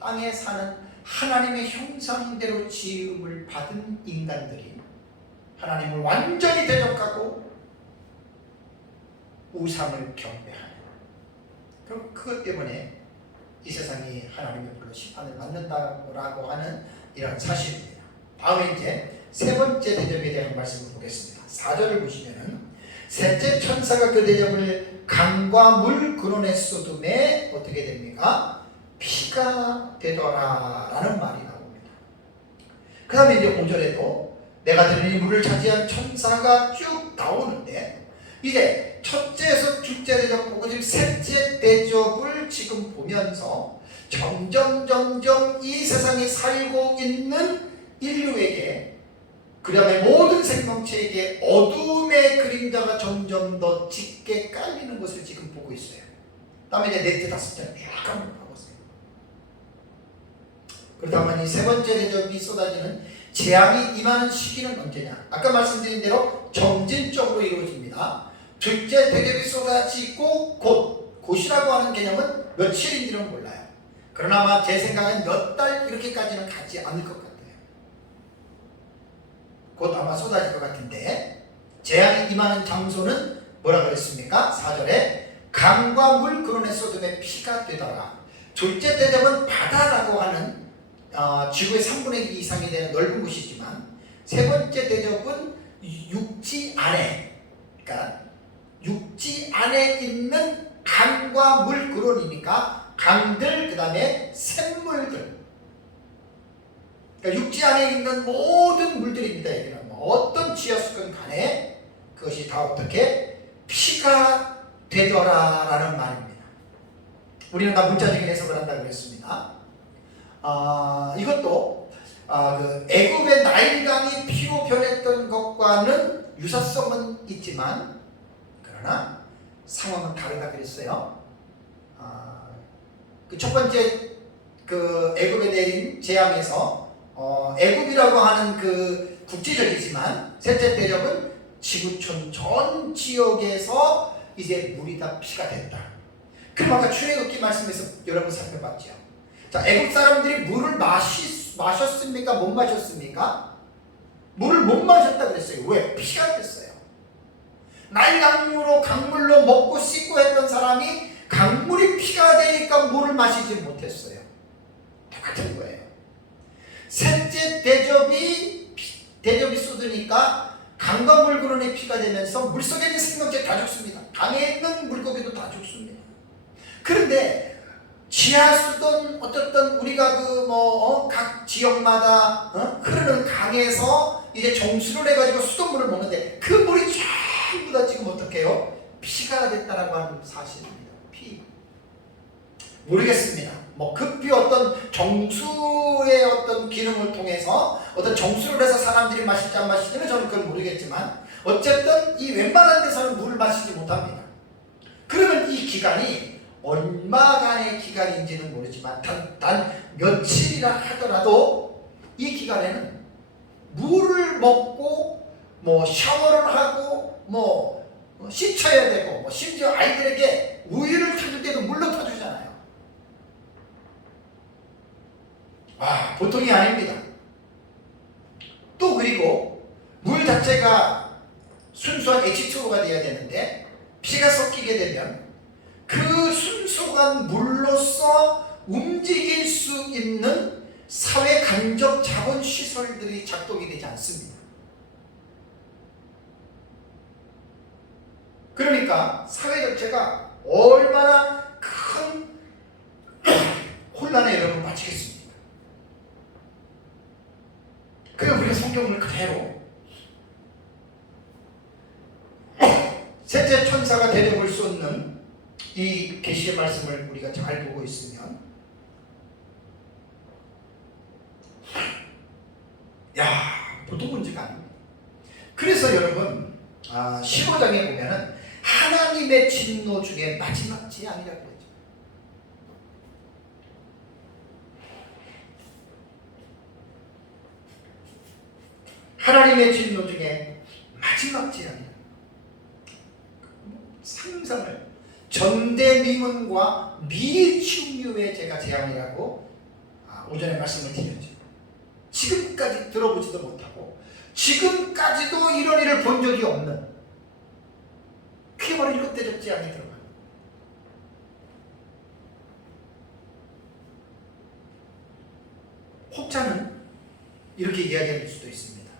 땅에 사는 하나님의 형상대로 지음을 받은 인간들이 하나님을 완전히 대적하고 우상을 경배하는, 그럼 그것 때문에 이 세상이 하나님의 불로 심판을 받는다고 하는 이런 사실입니다. 다음에 이제 세 번째 대접에 대한 말씀을 보겠습니다. 4절을 보시면은 셋째 천사가 그 대접을 강과 물 근원에 쏟음에 어떻게 됩니까? 피가 되더라 라는 말이 나옵니다. 그 다음에 이제 5절에도 내가 들으니 물을 차지한 천사가 쭉 나오는데, 이제 첫째에서 둘째 대접 보고 지금 셋째 대접을 지금 보면서 점점 이 세상에 살고 있는 인류에게, 그 다음에 모든 생명체에게 어둠의 그림자가 점점 더 짙게 깔리는 것을 지금 보고 있어요. 다음에 이제 넷째 다섯째 쭉 한번 봐보세요. 그렇다면 이 세 번째 대접이 쏟아지는 재앙이 임하는 시기는 언제냐? 아까 말씀드린 대로 점진적으로 이루어집니다. 둘째 대접이 쏟아지고 곧이라고 하는 개념은 며칠인지는 몰라요. 그러나 아마 제 생각엔 몇 달 이렇게까지는 가지 않을 것 같아요. 곧 아마 쏟아질 것 같은데, 재앙이 임하는 장소는 뭐라 그랬습니까? 4절에 강과 물 근원에 쏟음에 피가 되더라. 둘째 대접은 바다라고 하는 지구의 3분의 2 이상이 되는 넓은 곳이지만, 세 번째 대접은 육지 안에, 그러니까 육지 안에 있는 강과 물 근원이니까 강들, 그 다음에 샘물들, 그러니까 육지 안에 있는 모든 물들입니다. 여기는 어떤 지하수건 간에 그것이 다 어떻게 피가 되더라 라는 말입니다. 우리는 다 문자적인 해석을 한다고 했습니다. 이것도 그 애굽의 나일강이 피로 변했던 것과는 유사성은 있지만 그러나 상황은 다르다 그랬어요. 그 첫 번째 그 애굽에 내린 재앙에서 애굽이라고 하는 그 국제적이지만 셋째 대접은 지구촌 전 지역에서 이제 물이 다 피가 됐다. 그럼 아까 출애굽기 말씀에서 여러분 살펴봤죠. 자, 애굽 사람들이 물을 마셨습니까? 못 마셨습니까? 물을 못 마셨다 그랬어요. 왜? 피가 됐어요. 나일 강물로 먹고 씻고 했던 사람이 강물이 피가 되니까 물을 마시지 못했어요. 똑같은 거예요. 셋째 대접이 쏟으니까 강과 물구름이 피가 되면서 물속에 있는 생명체 다 죽습니다. 강에 있는 물고기도 다 죽습니다. 그런데 지하수든 어떻든 우리가 각 지역마다 흐르는 강에서 이제 정수를 해가지고 수돗물을 먹는데 그 물이 전부 다 지금 어떻게 해요? 피가 됐다라고 하는 사실입니다. 피. 모르겠습니다. 급히 어떤 정수의 어떤 기능을 통해서 어떤 정수를 해서 사람들이 마실지 안 마실지는 저는 그걸 모르겠지만 어쨌든 이 웬만한 데서는 물을 마시지 못합니다. 그러면 이 기간이 얼마간의 기간인지는 모르지만 단 며칠이라 하더라도 이 기간에는 물을 먹고 샤워를 하고 씻어야 되고 심지어 아이들에게 우유를 타줄 때도 물로 타주잖아요. 보통이 아닙니다. 또 그리고 물 자체가 순수한 H2O가 되어야 되는데 피가 섞이게 되면 그 순수한 물로서 움직일 수 있는 사회 간접 자본 시설들이 작동이 되지 않습니다. 그러니까 사회 전체가 얼마나 큰 혼란에 여러분 빠지겠습니까? 그래서 우리가 성경을 그대로 셋째 천사가 대접을 쏟는 이 계시의 말씀을 우리가 잘 보고 있으면 보통 문제가 아닙니다. 그래서 여러분 15장에 보면은 하나님의 진노 중에 마지막 재앙이라고 그랬죠. 하나님의 진노 중에 마지막 재앙이다. 상상을 전대미문과 미충류의 제가 재앙이라고 오전에 말씀을 드렸죠. 지금까지 들어보지도 못하고 지금까지도 이런 일을 본 적이 없는 그게 바로 일곱 대접 재앙이 들어가요. 혹자는 이렇게 이야기할 수도 있습니다.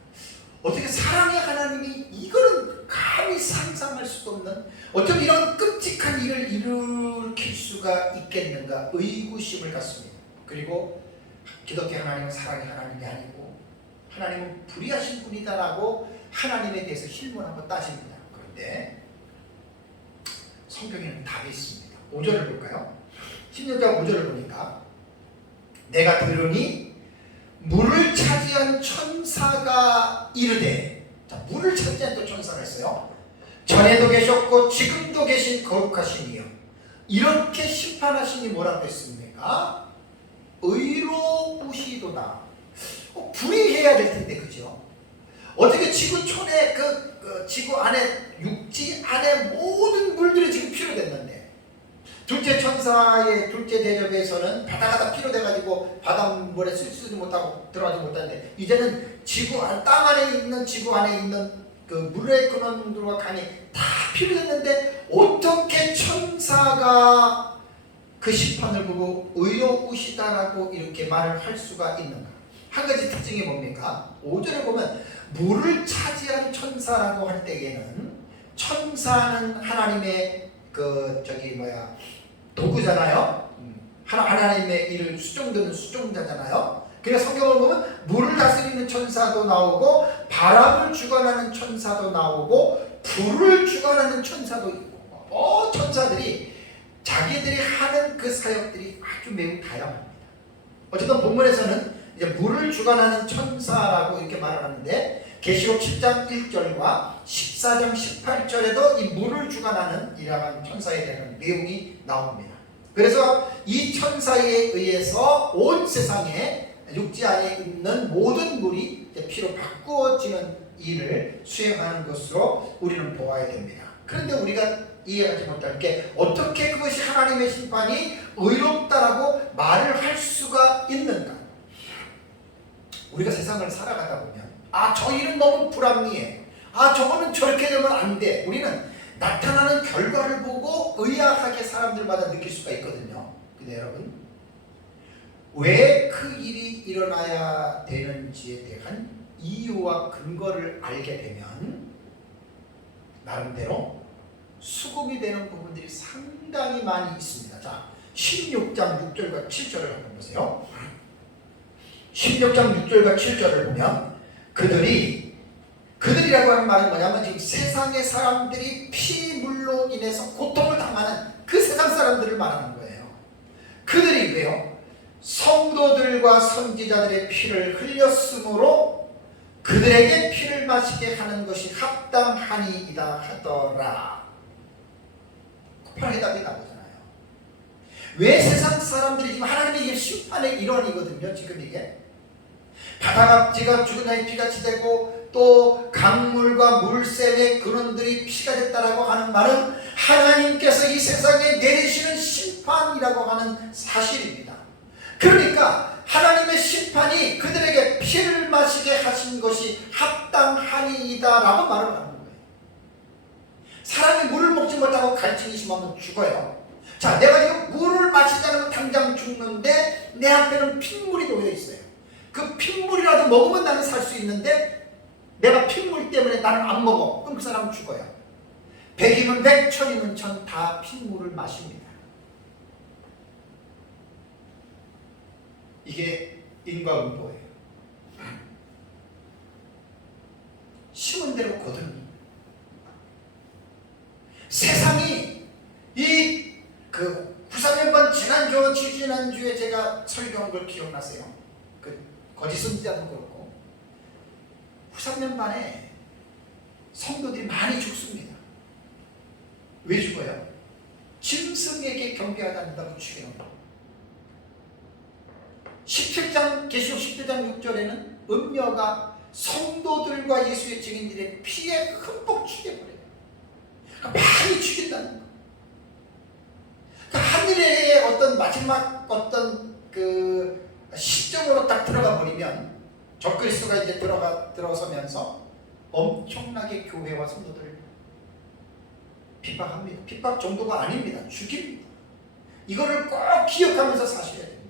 어떻게 사랑의 하나님이 이거는 감히 상상할 수도 없는 어쩜 이런 끔찍한 일을 일으킬 수가 있겠는가 의구심을 갖습니다. 그리고 기독교 하나님은 사랑의 하나님이 아니고 하나님은 불의하신 분이다라고 하나님에 대해서 실문하고 따집니다. 그런데 성경에는 답이 있습니다. 5절을 볼까요? 16장 5절을 보니까 내가 들으니 물을 차지한 천사가 이르되, 자, 물을 차지한 또 천사가 있어요. 전에도 계셨고 지금도 계신 거룩하시니요. 이렇게 심판하시니 뭐라고 했습니까? 의로우시도다. 불의해야 될 텐데, 그죠? 어떻게 지구촌에 지구 안에 육지 안에 모든 물들이 지금 피로 됐는데 둘째 천사의 둘째 대접에서는 바다가 다 피로 돼가지고 바닷물에 쓰지 못하고 들어가지 못하는데 이제는 땅 안에 있는 지구 안에 있는 그 물의 근원들과 강이 다 피로 됐는데 어떻게 천사가 그 심판을 보고 의로우시다라고 이렇게 말을 할 수가 있는가? 한 가지 특징이 뭡니까? 5절에 보면 물을 차지한 천사라고 할 때에는 천사는 하나님의 도구잖아요. 하나님의 일을 수종드는 수종자잖아요. 그래서 성경을 보면 물을 다스리는 천사도 나오고 바람을 주관하는 천사도 나오고 불을 주관하는 천사도 있고 천사들이 자기들이 하는 그 사역들이 아주 매우 다양합니다. 어쨌든 본문에서는 이제 물을 주관하는 천사라고 이렇게 말을 하는데 계시록 10장 1절과 14장 18절에도 이 물을 주관하는 이러한 천사에 대한 내용이 나옵니다. 그래서 이 천사에 의해서 온 세상에 육지 안에 있는 모든 물이 피로 바꾸어지는 일을 수행하는 것으로 우리는 보아야 됩니다. 그런데 우리가 이해하지 못할 게 어떻게 그것이 하나님의 심판이 의롭다라고 말을 할 수가 있는가? 우리가 세상을 살아가다 보면 저 일은 너무 불합리해. 저거는 저렇게 되면 안 돼. 우리는 나타나는 결과를 보고 의아하게 사람들마다 느낄 수가 있거든요. 근데 여러분, 왜 그 일이 일어나야 되는지에 대한 이유와 근거를 알게 되면 나름대로 수긍이 되는 부분들이 상당히 많이 있습니다. 자, 16장 6절과 7절을 한번 보세요. 16장 6절과 7절을 보면 그들이라고 하는 말은 뭐냐면 지금 세상의 사람들이 피물로 인해서 고통을 당하는 그 세상 사람들을 말하는 거예요. 그들이 왜요? 성도들과 선지자들의 피를 흘렸으므로 그들에게 피를 마시게 하는 것이 합당하니이다 하더라. 급한 해답이 나오잖아요. 왜 세상 사람들이 지금 하나님의 이게 심판의 일원이거든요. 지금 이게 바다각지가 죽은 자의 피같이 되고 또 강물과 물샘의 근원들이 피가 됐다라고 하는 말은 하나님께서 이 세상에 내리시는 심판이라고 하는 사실입니다. 그러니까 하나님의 심판이 그들에게 피를 마시게 하신 것이 합당하니이다 라고 말을 하는 거예요. 사람이 물을 먹지 못하고 갈증이 심하면 죽어요. 자, 내가 지금 물을 마시지 않으면 당장 죽는데 내 앞에는 핏물이 놓여 있어요. 그 핏물이라도 먹으면 나는 살 수 있는데 내가 핏물 때문에 나는 안 먹어. 그럼 그 사람은 죽어요. 100이면 100, 1000이면 1000 다 핏물을 마십니다. 이게 인과응보예요. 심은 대로 거듭니다. 세상이 그 93년반 지난주에 제가 설교한 걸 기억나세요? 그 거짓 선지자도 그렇고 93년반에 성도들이 많이 죽습니다. 왜 죽어요? 짐승에게 경배하지 않는다고 죽여요. 17장 계시록 17장 6절에는 음녀가 성도들과 예수의 증인들의 피에 흠뻑 죽여버려요. 그러니까 많이 죽인다는 거예요. 그러니까 하늘의 어떤 마지막 어떤 그 시점으로 딱 들어가 버리면 적그리스도가 이제 들어서면서 엄청나게 교회와 성도들을 핍박합니다. 핍박 정도가 아닙니다. 죽입니다. 이거를 꼭 기억하면서 사셔야 됩니다.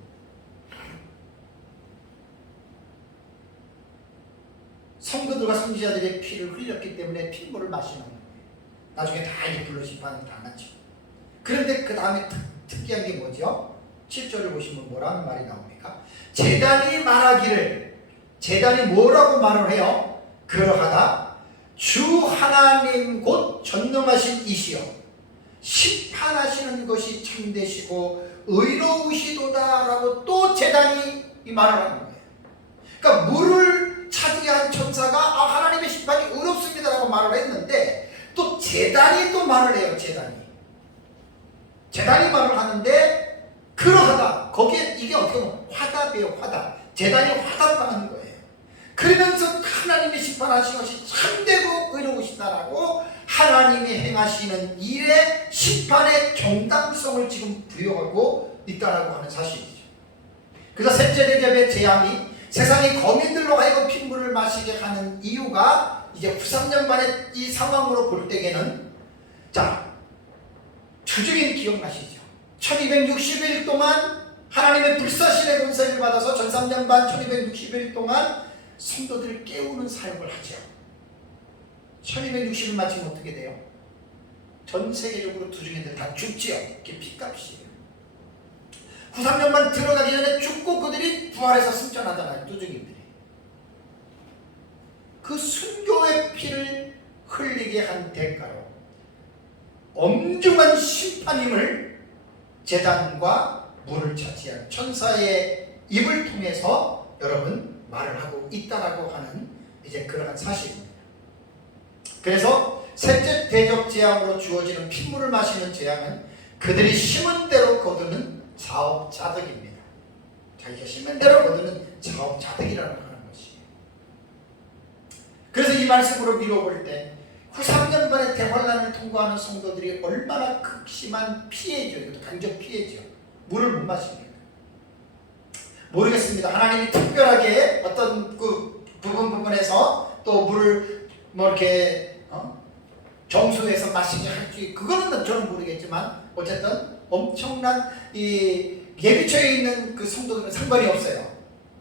성도들과 선지자들의 피를 흘렸기 때문에 핏물을 마시는 거예요. 나중에 다 이제 불로 심판을 당하죠. 그런데 그 다음에 특이한 게 뭐죠? 7절을 보시면 뭐라는 말이 나옵니까? 제단이 말하기를, 제단이 뭐라고 말을 해요? 그러하다 주 하나님 곧 전능하신 이시여 심판하시는 것이 참되시고 의로우시도다 라고 또 제단이 이 말을 하는 거예요. 그러니까 물을 차지한 천사가 하나님의 심판이 의롭습니다 라고 말을 했는데 또 제단이 또 말을 해요. 제단이 말을 하는데 그러하다, 거기에 이게 어떻게 보면 화답이에요. 화답. 제단이 화답하는 거예요. 그러면서 하나님이 심판하신 것이 참되고 의로우시다라고 하나님이 행하시는 일의 심판의 정당성을 지금 부여하고 있다라고 하는 사실이죠. 그래서 셋째 대접의 재앙이 세상의 거민들로 하여금 핏물을 마시게 하는 이유가 이제 93년 만에 이 상황으로 볼 때에는, 자, 주중인 기억나시죠? 1260일 동안 하나님의 불사신의 권세를 받아서 전 3년 반 1260일 동안 성도들을 깨우는 사역을 하죠. 1260일 마치면 어떻게 돼요? 전 세계적으로 두중인들 다 죽지요. 그게 핏값이에요. 93년만 들어가기 전에 죽고 그들이 부활해서 승천하잖아요. 두중인들이. 그 순교의 피를 흘리게 한 대가로 엄중한 심판임을 제단과 물을 차지한 천사의 입을 통해서 여러분 말을 하고 있다라고 하는 이제 그러한 사실입니다. 그래서 셋째 대접 재앙으로 주어지는 핏물을 마시는 재앙은 그들이 심은 대로 거두는 자업자득입니다. 자기가 심은 대로 거두는 자업자득이라는 하는 것이에요. 그래서 이 말씀으로 미뤄볼 때 후 3년 만에 대환란을 통과하는 성도들이 얼마나 극심한 피해죠. 이것도 간접 피해죠. 물을 못 마십니다. 모르겠습니다. 하나님이 특별하게 어떤 그 부분에서 또 물을 뭐 이렇게 정수해서 마시게 할지 그거는 저는 모르겠지만 어쨌든 엄청난 이 예비처에 있는 그 성도들은 상관이 없어요.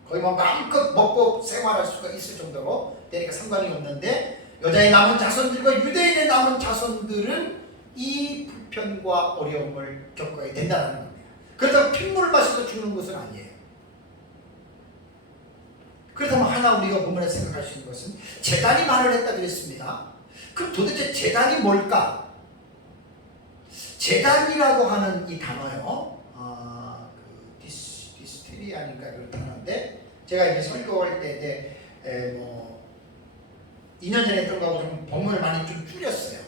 거의 뭐 마음껏 먹고 생활할 수가 있을 정도로 되니까 상관이 없는데 여자의 남은 자손들과 유대인의 남은 자손들은 이 불편과 어려움을 겪어야 된다는 겁니다. 그렇다고 핏물을 마셔서 죽는 것은 아니에요. 그렇다면 하나 우리가 본문에 생각할 수 있는 것은 제단이 말을 했다 그랬습니다. 그럼 도대체 제단이 뭘까? 제단이라고 하는 이 단어요. 디스테리 아닌가 그런 단어인데 제가 이제 설교할 때 뭐 2년 전에 했던 거하고 좀 본문을 많이 좀 줄였어요.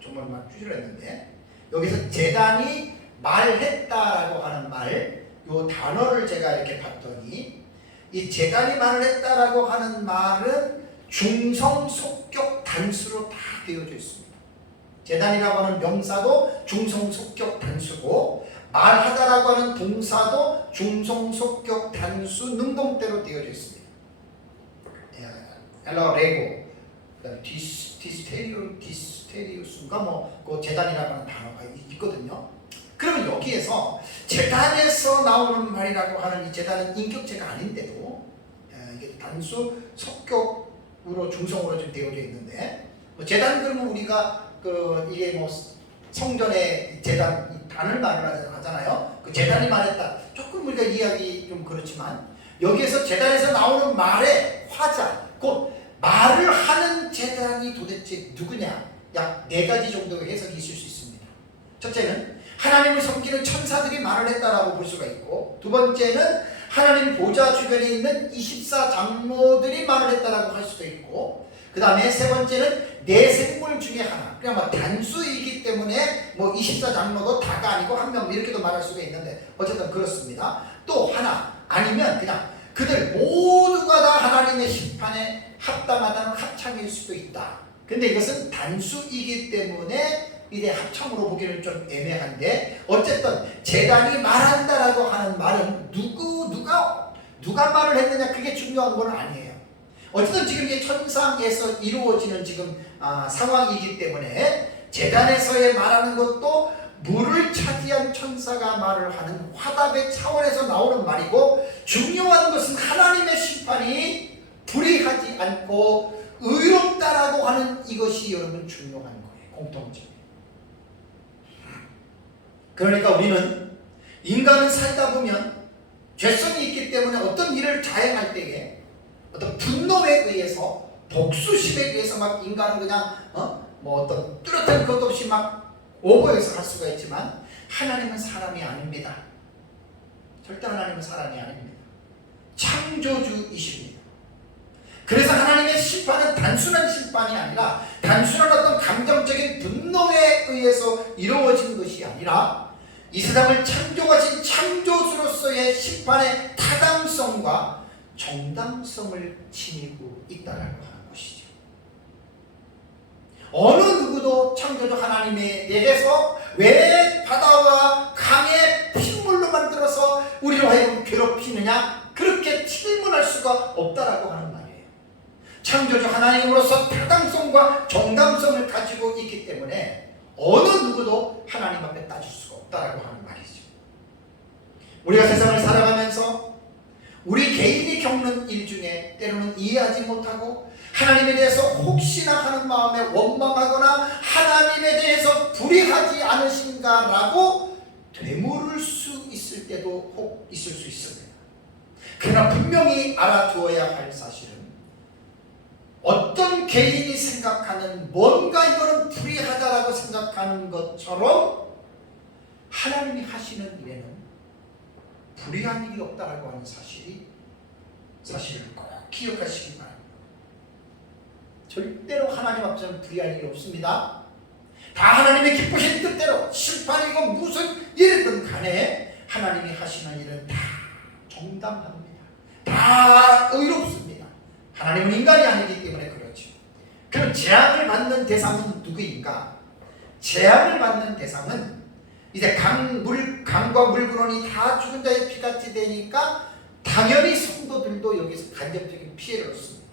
정말 막 줄였는데 여기서 제단이 말했다라고 하는 말, 요 단어를 제가 이렇게 봤더니 이 제단이 말을 했다라고 하는 말은 중성, 속격, 단수로 다 되어져 있습니다. 제단이라고 하는 명사도 중성, 속격, 단수고 말하다라고 하는 동사도 중성, 속격, 단수, 능동태로 되어져 있습니다. 엘러 레고 디스테리우스인가 그 재단이라고 하는 단어가 있거든요. 그러면 여기에서 재단에서 나오는 말이라고 하는 이 재단은 인격체가 아닌데도 이게 단수 속격으로 중성으로 좀 되어져 있는데 재단 그러면 우리가 이게 뭐 성전의 재단 이 단을 말을 하잖아요. 그 재단이 말했다. 조금 우리가 이해하기 좀 그렇지만 여기에서 재단에서 나오는 말의 화자 곧 말을 하는 재단이 도대체 누구냐? 약 4가지 정도의 해석이 있을 수 있습니다. 첫째는 하나님을 섬기는 천사들이 말을 했다라고 볼 수가 있고 두 번째는 하나님 보좌 주변에 있는 24장로들이 말을 했다라고 할 수도 있고 그 다음에 세 번째는 네 생물 중에 하나 그냥 뭐 단수이기 때문에 뭐 24장로도 다가 아니고 한 명 이렇게도 말할 수가 있는데 어쨌든 그렇습니다. 또 하나 아니면 그냥 그들 모두가 다 하나님의 심판에 합당하다는 합창일 수도 있다. 근데 이것은 단수이기 때문에 이제 합창으로 보기는 좀 애매한데 어쨌든 제단이 말한다라고 하는 말은 누가 말을 했느냐 그게 중요한 건 아니에요. 어쨌든 지금 이게 천상에서 이루어지는 지금 상황이기 때문에 제단에서의 말하는 것도 물을 차지한 천사가 말을 하는 화답의 차원에서 나오는 말이고 중요한 것은 하나님의 심판이 불의하지 않고 의롭다라고 하는 이것이 여러분 중요한 거예요. 공통점. 그러니까 우리는 인간은 살다 보면 죄성이 있기 때문에 어떤 일을 자행할 때에 어떤 분노에 의해서 복수심에 의해서 막 인간은 그냥 뭐 어떤 뚜렷한 것 없이 막 오버해서 할 수가 있지만 하나님은 사람이 아닙니다. 절대 하나님은 사람이 아닙니다. 창조주이십니다. 그래서 하나님의 심판은 단순한 심판이 아니라 단순한 어떤 감정적인 분노에 의해서 이루어진 것이 아니라 이 세상을 창조하신 창조주로서의 심판의 타당성과 정당성을 지니고 있다는 하는 것이죠. 어느 누구도 창조주 하나님에 대해서 왜 바다와 강의 핏물로 만들어서 우리를 하여금 괴롭히느냐 그렇게 질문할 수가 없다라고 하는 말이에요. 창조주 하나님으로서 타당성과 정당성을 가지고 있기 때문에 어느 누구도 하나님 앞에 따질 수가 없다라고 하는 말이죠. 우리가 세상을 살아가면서 우리 개인이 겪는 일 중에 때로는 이해하지 못하고 하나님에 대해서 혹시나 하는 마음에 원망하거나 하나님에 대해서 불의하지 않으신가라고 되물을 수 있을 때도 혹 있을 수 있습니다. 그러나 분명히 알아두어야 할 사실은 어떤 개인이 생각하는 뭔가 이거는 불의하다라고 생각하는 것처럼 하나님이 하시는 일에는 불의한 일이 없다라고 하는 사실을 꼭 기억하시기 바랍니다. 절대로 하나님 앞에서는 불의한 일이 없습니다. 다 하나님의 기쁘신 뜻대로 심판이고 무슨 일이든 간에 하나님이 하시는 일은 다 정당합니다. 다 의롭습니다. 하나님은 인간이 아니기 때문에 그렇죠. 그럼 재앙을 받는 대상은 누구인가? 재앙을 받는 대상은 이제 강과 물구렁이 다 죽은 자의 피같이 되니까 당연히 성도들도 여기서 간접적인 피해를 얻습니다.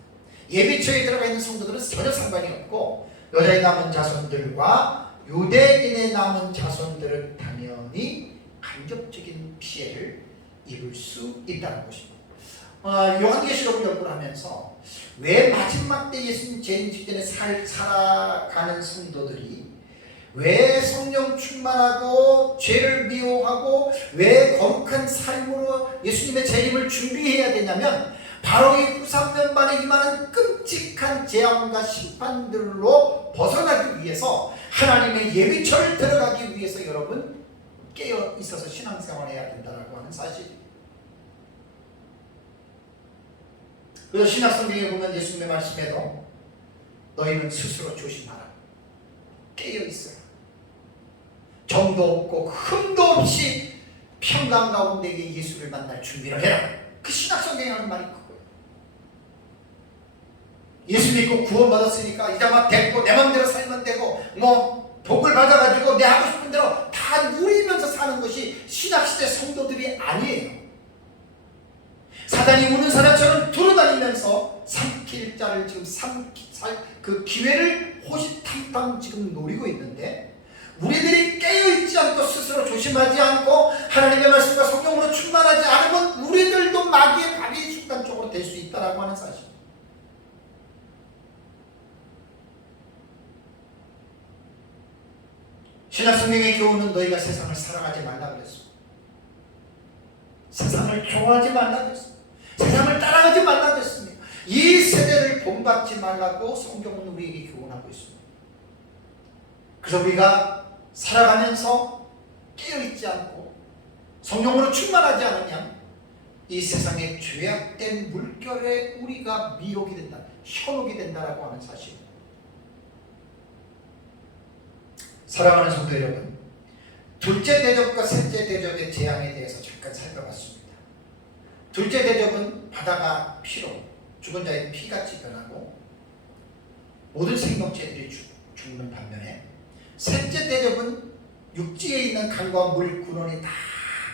예비처에 들어가 있는 성도들은 전혀 상관이 없고 여자의 남은 자손들과 유대인의 남은 자손들은 당연히 간접적인 피해를 입을 수 있다는 것입니다. 요한계시록을 연구를 하면서 왜 마지막 때 예수님 재림 직전에 살아가는 성도들이 왜 성령 충만하고 죄를 미워하고 왜 거룩한 삶으로 예수님의 재림을 준비해야 되냐면 바로 이 후삼년반에 임하는 끔찍한 재앙과 심판들로 벗어나기 위해서 하나님의 예비처를 들어가기 위해서 여러분 깨어 있어서 신앙생활을 해야 된다고 하는 사실입니다. 그래서 신약성경에 보면 예수님의 말씀에도 너희는 스스로 조심하라. 깨어 있어라. 정도 없고 흠도 없이 평강 가운데 예수를 만날 준비를 해라. 그 신약성경에 하는 말이 그거예요. 예수 믿고 구원받았으니까 이제 막 됐고 내 맘대로 살면 되고 뭐 복을 받아가지고 내 하고 싶은 대로 다 누리면서 사는 것이 신약시대 성도들이 아니에요. 사단이 우는 사람처럼 두루다니면서 삼킬 자를 지금 그 기회를 호시탐탐 지금 노리고 있는데 우리들이 깨어있지 않고 스스로 조심하지 않고 하나님의 말씀과 성령으로 충만하지 않으면 우리들도 마귀의 밥이 순간적으로 될 수 있다고 하는 사실. 신약성경의 교훈은 너희가 세상을 사랑하지 말라 그랬습니다. 세상을 좋아하지 말라 그랬습니다. 세상을 따라가지 말라 그랬습니다. 이 세대를 본받지 말라고 성경은 우리에게 교훈하고 있습니다. 그래서 우리가 살아가면서 깨어있지 않고 성령으로 충만하지 않으면 이 세상의 죄악된 물결에 우리가 미혹이 된다, 현혹이 된다라고 하는 사실. 사랑하는 성도 여러분, 둘째 대접과 셋째 대접의 재앙에 대해서 잠깐 살펴봤습니다. 둘째 대접은 바다가 피로, 죽은 자의 피같이 변하고 모든 생명체들이 죽는 반면에 셋째 대접은 육지에 있는 강과 물 근원이 다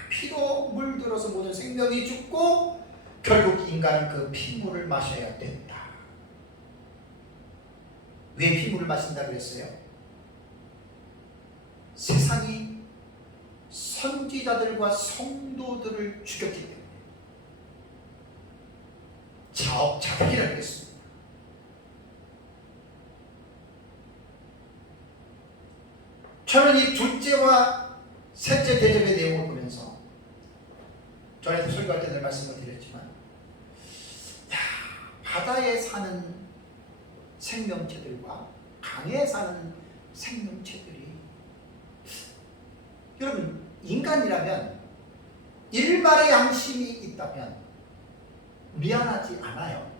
피로 물들어서 모든 생명이 죽고 결국 인간은 그 피물을 마셔야 된다. 왜 피물을 마신다고 했어요? 세상이 선지자들과 성도들을 죽였기 때문에 자업자득이라고 했습니다. 저는 이 둘째와 셋째 대접의 내용을 보면서 전에도 설교할 때 늘 말씀을 드렸지만 바다에 사는 생명체들과 강에 사는 생명체들이 여러분 인간이라면 일말의 양심이 있다면 미안하지 않아요.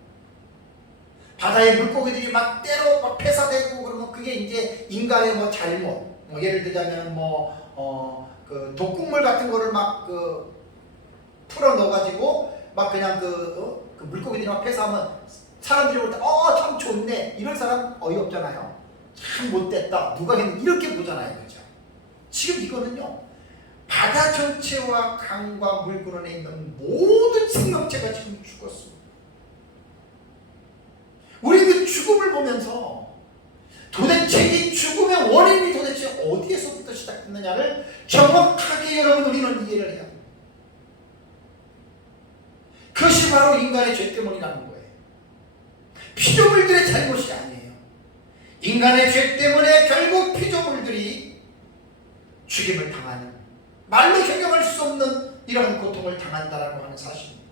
바다의 물고기들이 막 때로 막 폐사되고 그러면 그게 이제 인간의 뭐 잘못, 예를 들자면 그 독극물 같은 거를 막 풀어 넣어가지고 막 그냥 그 물고기들이 막 폐사하면 사람들이 볼 때 참 좋네 이런 사람 어이없잖아요. 참 못됐다 누가 했는지 이렇게 보잖아요. 그죠? 지금 이거는요 바다 전체와 강과 물구름에 있는 모든 생명체가 지금 죽었습니다. 우리 그 죽음을 보면서 도대체 이 죽음의 원인이 도대체 어디에서부터 시작됐느냐를 정확하게 여러분 우리는 이해를 해야 합니다. 그것이 바로 인간의 죄 때문이라는 거예요. 피조물들의 잘못이 아니에요. 인간의 죄 때문에 결국 피조물들이 죽임을 당하는, 말로 형용할 수 없는 이런 고통을 당한다라고 하는 사실입니다.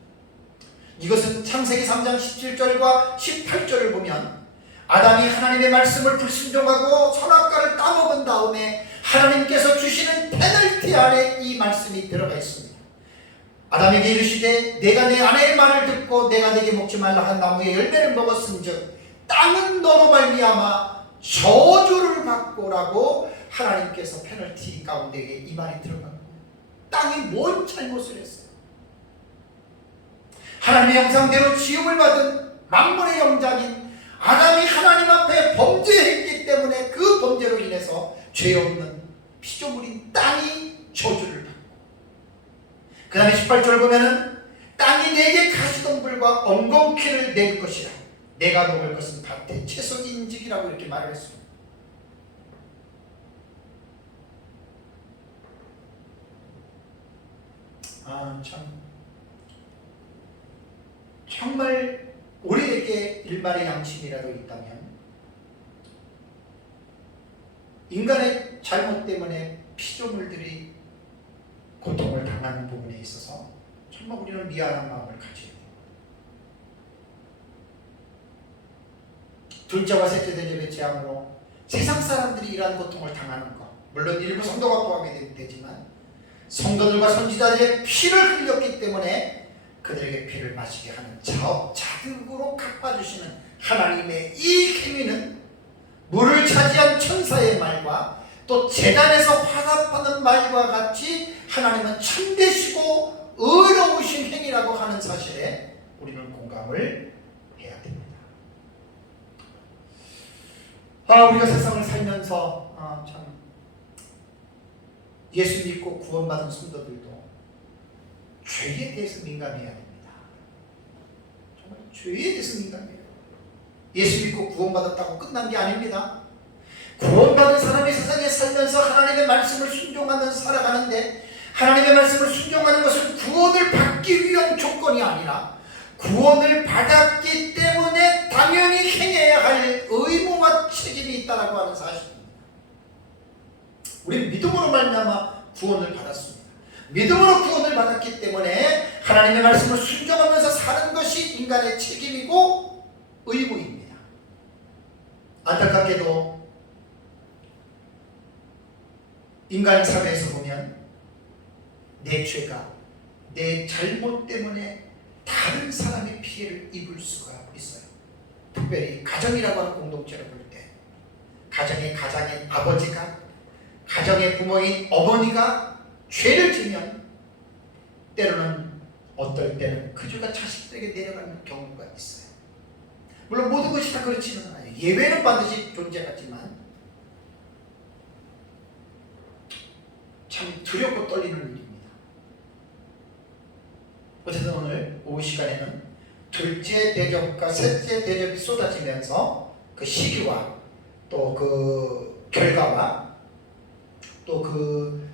이것은 창세기 3장 17절과 18절을 보면 아담이 하나님의 말씀을 불순종하고 선악과를 따먹은 다음에 하나님께서 주시는 페널티 안에 이 말씀이 들어가 있습니다. 아담에게 이르시되 내가 내 아내의 말을 듣고 내가 내게 먹지 말라 한 나무의 열매를 먹었은즉 땅은 너로 말미암아 저주를 받고라고 하나님께서 페널티 가운데에 이 말이 들어가고, 땅이 뭔 잘못을 했어요? 하나님의 형상대로 지음을 받은 만물의 영장인 아담이 하나님 앞에 범죄했기 때문에 그 범죄로 인해서 죄 없는 피조물인 땅이 저주를 받고, 그 다음에 18절 보면은 땅이 내게 가시덤불과 엉겅퀴를 낼 것이라 내가 먹을 것은 밭의 채소인직이라고 이렇게 말을 했습니다. 정말 우리에게 일말의 양심이라도 있다면 인간의 잘못 때문에 피조물들이 고통을 당하는 부분에 있어서 정말 우리는 미안한 마음을 가져야 돼요. 둘째와 셋째 대접의 재앙으로 세상 사람들이 이러한 고통을 당하는 것, 물론 일부 성도가 포함이 되지만 성도들과 선지자들의 피를 흘렸기 때문에 그들에게 피를 마시게 하는 자득으로 갚아주시는 하나님의 이 행위는 물을 차지한 천사의 말과 또 제단에서 화답하는 말과 같이 하나님은 참되시고 의로우신 행위라고 하는 사실에 우리는 공감을 해야 됩니다. 우리가 세상을 살면서 참 예수 믿고 구원받은 성도들도 죄에 대해서 민감해야 됩니다. 정말 죄에 대해서 민감해요. 예수 믿고 구원받았다고 끝난 게 아닙니다. 구원받은 사람이 세상에 살면서 하나님의 말씀을 순종하면서 살아가는데, 하나님의 말씀을 순종하는 것은 구원을 받기 위한 조건이 아니라 구원을 받았기 때문에 당연히 행해야 할 의무와 책임이 있다고 하는 사실입니다. 우리는 믿음으로 말미암아 구원을 받았습니다. 믿음으로 구원을 받았기 때문에 하나님의 말씀을 순종하면서 사는 것이 인간의 책임이고 의무입니다. 안타깝게도 인간 사회에서 보면 내 죄가, 내 잘못 때문에 다른 사람의 피해를 입을 수가 있어요. 특별히 가정이라고 하는 공동체를 볼 때, 가정의 아버지가, 가정의 부모인 어머니가 죄를 지면 때로는 어떨 때는 그 죄가 자식들에게 내려가는 경우가 있어요. 물론 모든 것이 다 그렇지는 않아요. 예외는 반드시 존재하지만 참 두렵고 떨리는 일입니다. 어쨌든 오늘 오후 시간에는 둘째 대접과 셋째 대접이 쏟아지면서 그 시기와 또 그 결과와 또 그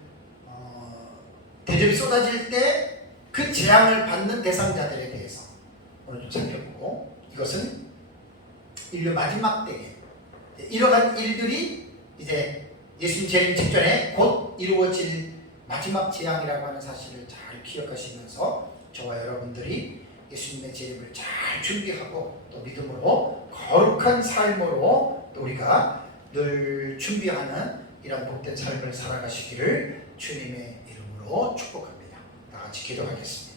대접이 쏟아질 때 그 재앙을 받는 대상자들에 대해서 오늘 좀 살펴보고, 이것은 인류 마지막 때에 이러한 일들이 이제 예수님 재림 직전에 곧 이루어질 마지막 재앙이라고 하는 사실을 잘 기억하시면서 저와 여러분들이 예수님의 재림을 잘 준비하고 또 믿음으로 거룩한 삶으로 또 우리가 늘 준비하는 이런 복된 삶을 살아가시기를 주님의 이름으로 축복합니다. 다 같이 기도하겠습니다.